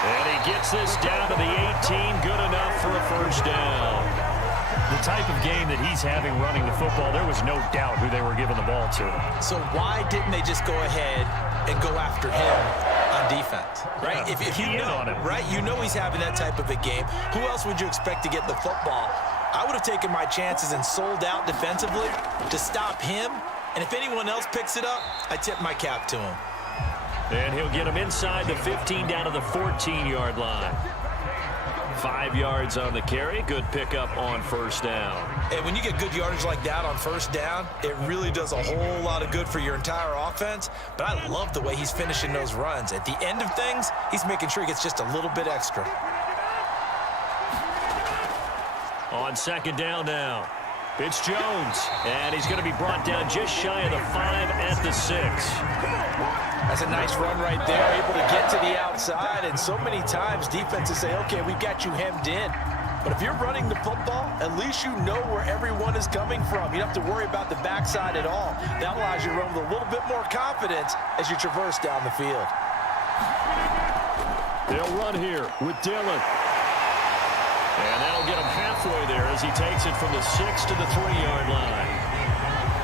And he gets this down to the 18, good enough for a first down. The type of game that he's having running the football, there was no doubt who they were giving the ball to. So why didn't they just go ahead and go after him on defense, right? Yeah, if you know, on him. right, you know he's having that type of a game. Who else would you expect to get the football? I would have taken my chances and sold out defensively to stop him. And if anyone else picks it up, I tip my cap to him. And he'll get him inside the 15 down to the 14-yard line. 5 yards on the carry. Good pickup on first down. And when you get good yardage like that on first down, it really does a whole lot of good for your entire offense. But I love the way he's finishing those runs. At the end of things, he's making sure he gets just a little bit extra. On second down now, it's Jones. And he's going to be brought down just shy of the 5 at the 6. That's a nice run right there, able to get to the outside. And so many times defenses say, okay, we've got you hemmed in. But if you're running the football, at least you know where everyone is coming from. You don't have to worry about the backside at all. That allows you to run with a little bit more confidence as you traverse down the field. They'll run here with Dillon. And that'll get him halfway there as he takes it from the 6 to the 3-yard line.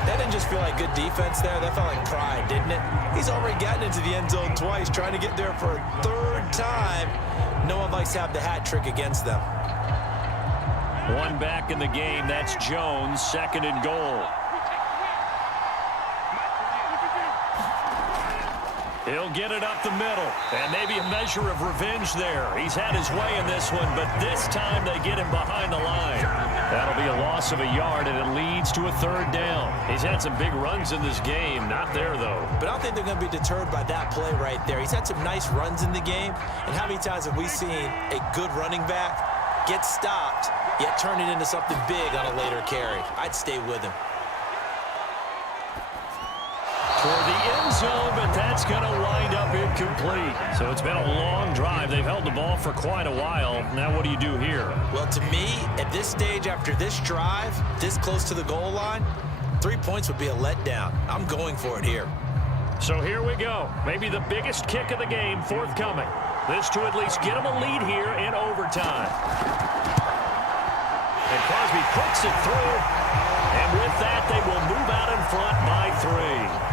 That didn't just feel like good defense there. That felt like pride, didn't it? He's already gotten into the end zone twice, trying to get there for a 3rd time. No one likes to have the hat trick against them. One back in the game. That's Jones, 2nd and goal. He'll get it up the middle, and maybe a measure of revenge there. He's had his way in this one, but this time they get him behind the line. That'll be a loss of a yard, and it leads to a 3rd down. He's had some big runs in this game. Not there, though. But I don't think they're going to be deterred by that play right there. He's had some nice runs in the game, and how many times have we seen a good running back get stopped, yet turn it into something big on a later carry? I'd stay with him. Toward the end zone, but that's going to wind up incomplete. So it's been a long drive. They've held the ball for quite a while. Now what do you do here? Well, to me, at this stage, after this drive, this close to the goal line, 3 points would be a letdown. I'm going for it here. So here we go. Maybe the biggest kick of the game forthcoming. This to at least get them a lead here in overtime. And Crosby puts it through. And with that, they will move out in front by 3.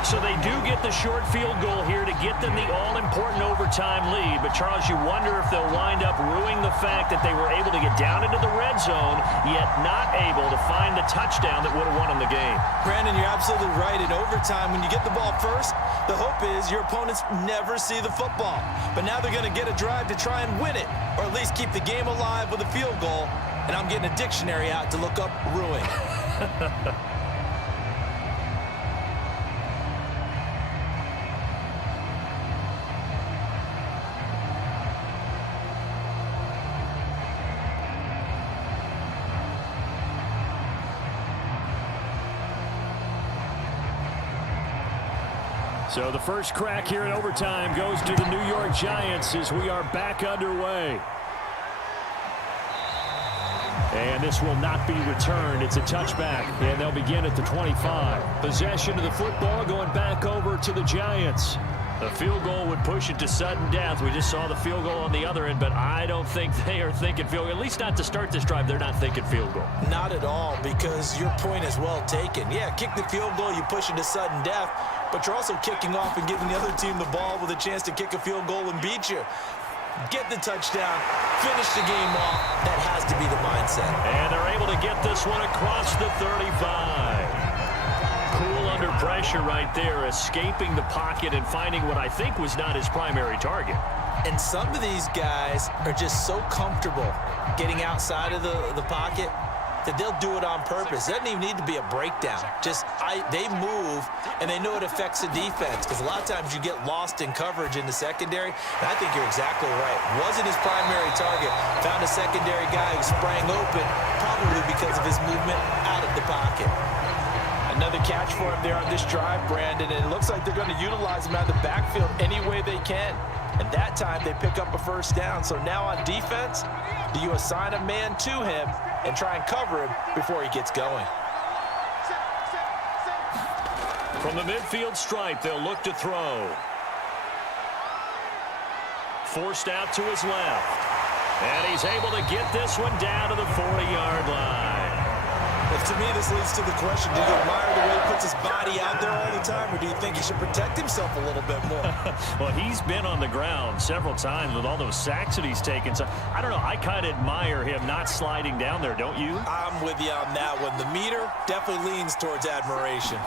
So they do get the short field goal here to get them the all-important overtime lead. But, Charles, you wonder if they'll wind up ruining the fact that they were able to get down into the red zone, yet not able to find the touchdown that would have won them the game. Brandon, you're absolutely right. In overtime, when you get the ball first, the hope is your opponents never see the football. But now they're going to get a drive to try and win it, or at least keep the game alive with a field goal. And I'm getting a dictionary out to look up ruin. So the first crack here in overtime goes to the New York Giants as we are back underway. And this will not be returned. It's a touchback, and they'll begin at the 25. Possession of the football going back over to the Giants. The field goal would push it to sudden death. We just saw the field goal on the other end, but I don't think they are thinking field goal. At least not to start this drive. They're not thinking field goal. Not at all, because your point is well taken. Yeah, kick the field goal, you push it to sudden death, but you're also kicking off and giving the other team the ball with a chance to kick a field goal and beat you. Get the touchdown, finish the game off. That has to be the mindset. And they're able to get this one across the 35. Cool under pressure right there, escaping the pocket and finding what I think was not his primary target. And some of these guys are just so comfortable getting outside of the pocket that they'll do it on purpose. It doesn't even need to be a breakdown. They move, and they know it affects the defense, because a lot of times you get lost in coverage in the secondary. And I think you're exactly right. Wasn't his primary target. Found a secondary guy who sprang open, probably because of his movement out of the pocket. Another catch for him there on this drive, Brandon, and it looks like they're going to utilize him out of the backfield any way they can. And that time they pick up a first down. So now on defense, do you assign a man to him and try and cover him before he gets going? From the midfield stripe, they'll look to throw. Forced out to his left. And he's able to get this one down to the 40-yard line. Well, to me, this leads to the question, do you admire the way he puts his body out there all the time, or do you think he should protect himself a little bit more? Well, he's been on the ground several times with all those sacks that he's taken. So, I don't know, I kind of admire him not sliding down there, don't you? I'm with you on that one. The meter definitely leans towards admiration.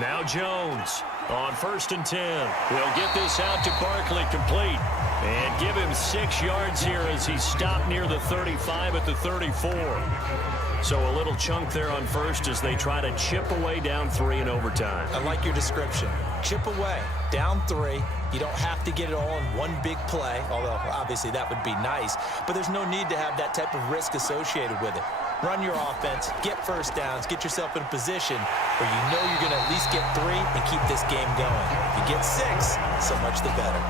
Now Jones on 1st and 10. He'll get this out to Barkley, complete. And give him 6 yards here as he stopped near the 35 at the 34. So a little chunk there on first as they try to chip away down 3 in overtime. I like your description. Chip away, down 3. You don't have to get it all in one big play, although obviously that would be nice. But there's no need to have that type of risk associated with it. Run your offense, get first downs, get yourself in a position where you know you're going to at least get 3 and keep this game going. If you get 6, so much the better.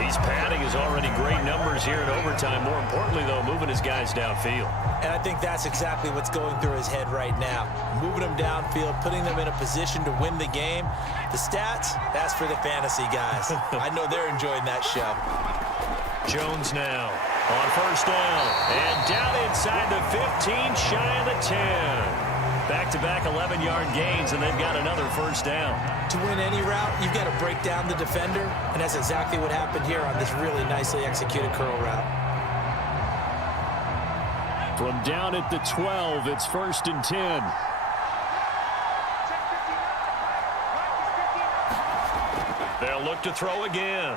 He's padding his already great numbers here in overtime. More importantly, though, moving his guys downfield. And I think that's exactly what's going through his head right now. Moving them downfield, putting them in a position to win the game. The stats, that's for the fantasy guys. I know they're enjoying that show. Jones now on 1st down. And down inside the 15, shy of the 10. Back-to-back 11-yard gains, and they've got another first down. To win any route, you've got to break down the defender, and that's exactly what happened here on this really nicely executed curl route. From down at the 12, it's 1st and 10. They'll look to throw again.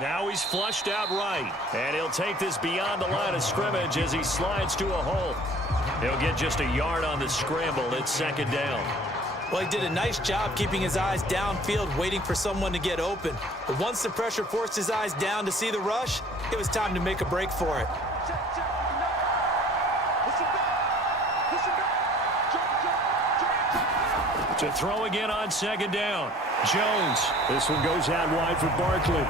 Now he's flushed out right, and he'll take this beyond the line of scrimmage as he slides to a halt. He'll get just a yard on the scramble. It's 2nd down. Well, he did a nice job keeping his eyes downfield, waiting for someone to get open. But once the pressure forced his eyes down to see the rush, it was time to make a break for it. To throw again on 2nd down. Jones. This one goes out wide for Barkley.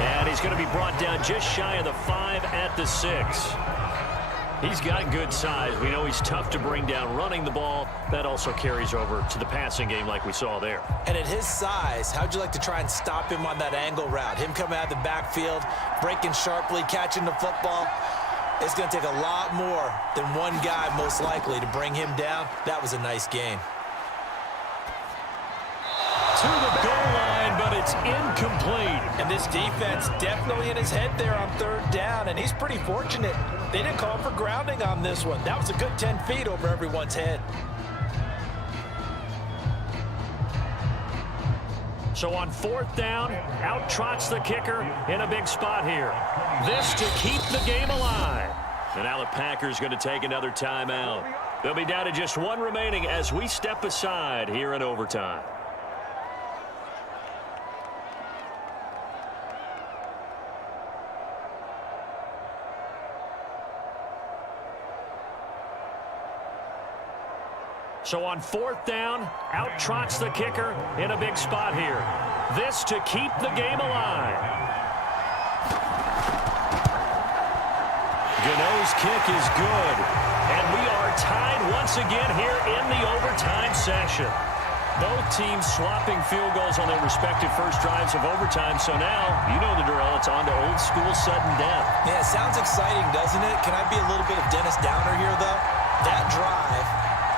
And he's going to be brought down just shy of the 5 at the 6. He's got good size. We know he's tough to bring down running the ball. That also carries over to the passing game like we saw there. And at his size, how'd you like to try and stop him on that angle route? Him coming out of the backfield, breaking sharply, catching the football. It's going to take a lot more than one guy, most likely, to bring him down. That was a nice game. To the goal line, but it's incomplete. And this defense definitely in his head there on third down, and he's pretty fortunate. They didn't call for grounding on this one. That was a good 10 feet over everyone's head. So on fourth down, out trots the kicker in a big spot here. This to keep the game alive. And now the Packers going to take another timeout. They'll be down to just one remaining as we step aside here in overtime. So on fourth down, out trots the kicker in a big spot here. This to keep the game alive. Gano's kick is good. And we are tied once again here in the overtime session. Both teams swapping field goals on their respective first drives of overtime. So now, you know the drill. It's on to old school sudden death. Yeah, it sounds exciting, doesn't it? Can I be a little bit of Dennis Downer here, though? That drive,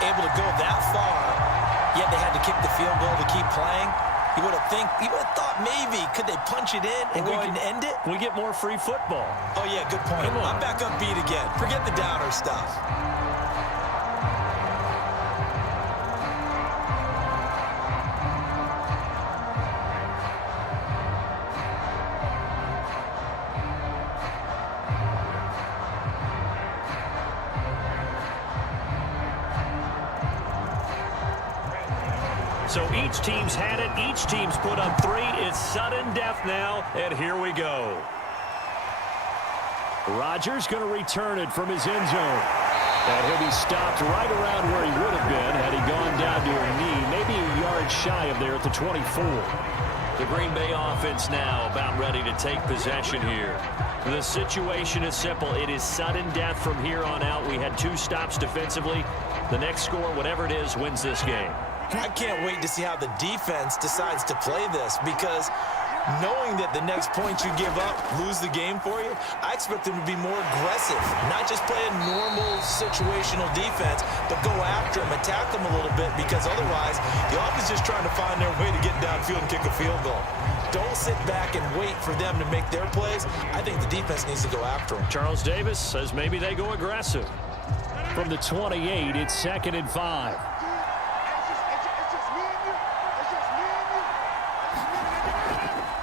able to go that far, yet they had to kick the field goal to keep playing. You would have thought maybe could they punch it in and go ahead and end it? We get more free football. Oh yeah, good point. I'm back up beat again. Forget the Downer stuff. So each team's had it. Each team's put up 3. It's sudden death now, and here we go. Rodgers going to return it from his end zone. And he'll be stopped right around where he would have been had he gone down to a knee, maybe a yard shy of there at the 24. The Green Bay offense now about ready to take possession here. The situation is simple. It is sudden death from here on out. We had 2 stops defensively. The next score, whatever it is, wins this game. I can't wait to see how the defense decides to play this, because knowing that the next point you give up lose the game for you, I expect them to be more aggressive, not just play a normal situational defense, but go after them, attack them a little bit, because otherwise the offense is just trying to find their way to get downfield and kick a field goal. Don't sit back and wait for them to make their plays. I think the defense needs to go after them. Charles Davis says maybe they go aggressive. From the 28, it's 2nd and 5.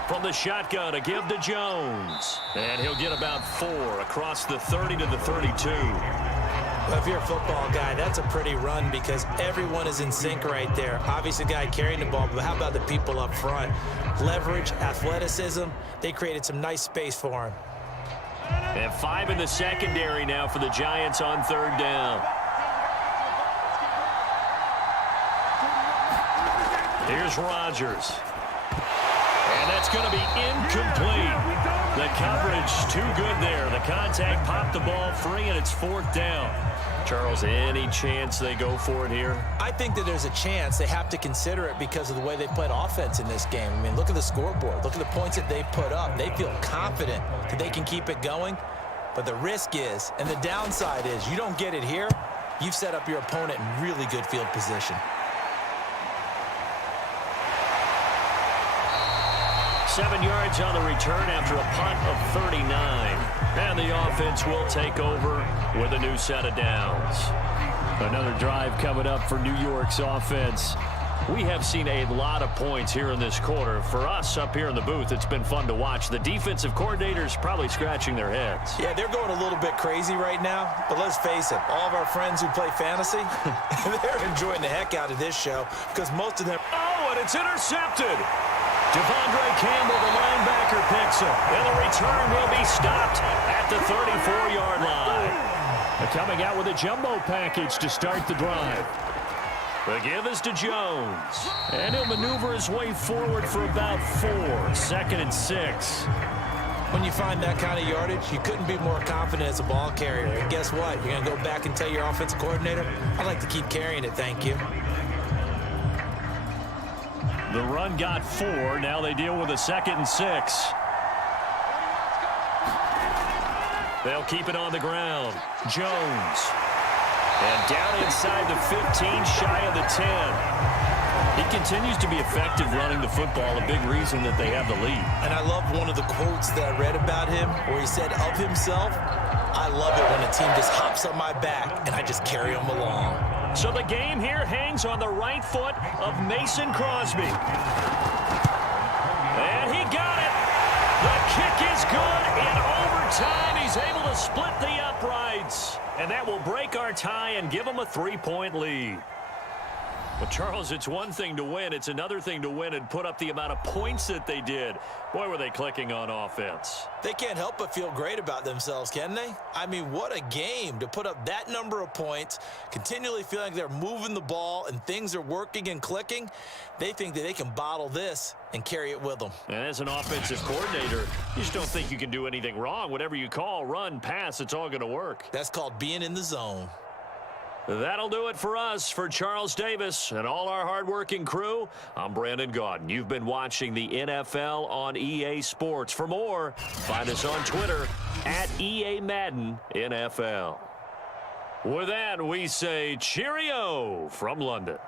From the shotgun, a give to Jones. And he'll get about 4 across the 30 to the 32. Well, if you're a football guy, that's a pretty run, because everyone is in sync right there. Obviously, the guy carrying the ball, but how about the people up front? Leverage, athleticism, they created some nice space for him. And 5 in the secondary now for the Giants on 3rd down. Here's Rodgers. And that's going to be incomplete. The coverage too good there. The contact popped the ball free, and it's 4th down. Charles, any chance they go for it here? I think that there's a chance. They have to consider it because of the way they played offense in this game. I mean, look at the scoreboard. Look at the points that they put up. They feel confident that they can keep it going. But the risk is, and the downside is, you don't get it here, you've set up your opponent in really good field position. 7 yards on the return after a punt of 39. And the offense will take over with a new set of downs. Another drive coming up for New York's offense. We have seen a lot of points here in this quarter. For us up here in the booth, it's been fun to watch. The defensive coordinators probably scratching their heads. Yeah, they're going a little bit crazy right now. But let's face it, all of our friends who play fantasy, they're enjoying the heck out of this show, because most of them... Oh, and it's intercepted. Devondre Campbell, the linebacker, picks him. And the return will be stopped at the 34-yard line. They're coming out with a jumbo package to start the drive. The give is to Jones. And he'll maneuver his way forward for about 4. 2nd and 6. When you find that kind of yardage, you couldn't be more confident as a ball carrier. And guess what? You're going to go back and tell your offensive coordinator, I'd like to keep carrying it, thank you. The run got 4. Now they deal with a 2nd and 6. They'll keep it on the ground. Jones. And down inside the 15, shy of the 10. He continues to be effective running the football, a big reason that they have the lead. And I love one of the quotes that I read about him where he said of himself, I love it when a team just hops on my back and I just carry them along. So the game here hangs on the right foot of Mason Crosby. And he got it. The kick is good in overtime. He's able to split the uprights. And that will break our tie and give him a 3-point lead. Well, Charles, it's one thing to win. It's another thing to win and put up the amount of points that they did. Boy, were they clicking on offense. They can't help but feel great about themselves, can they? I mean, what a game to put up that number of points, continually feeling like they're moving the ball and things are working and clicking. They think that they can bottle this and carry it with them. And as an offensive coordinator, you just don't think you can do anything wrong. Whatever you call, run, pass, it's all going to work. That's called being in the zone. That'll do it for us. For Charles Davis and all our hardworking crew, I'm Brandon Gaudin. You've been watching the NFL on EA Sports. For more, find us on Twitter at EA Madden NFL. With that, we say cheerio from London.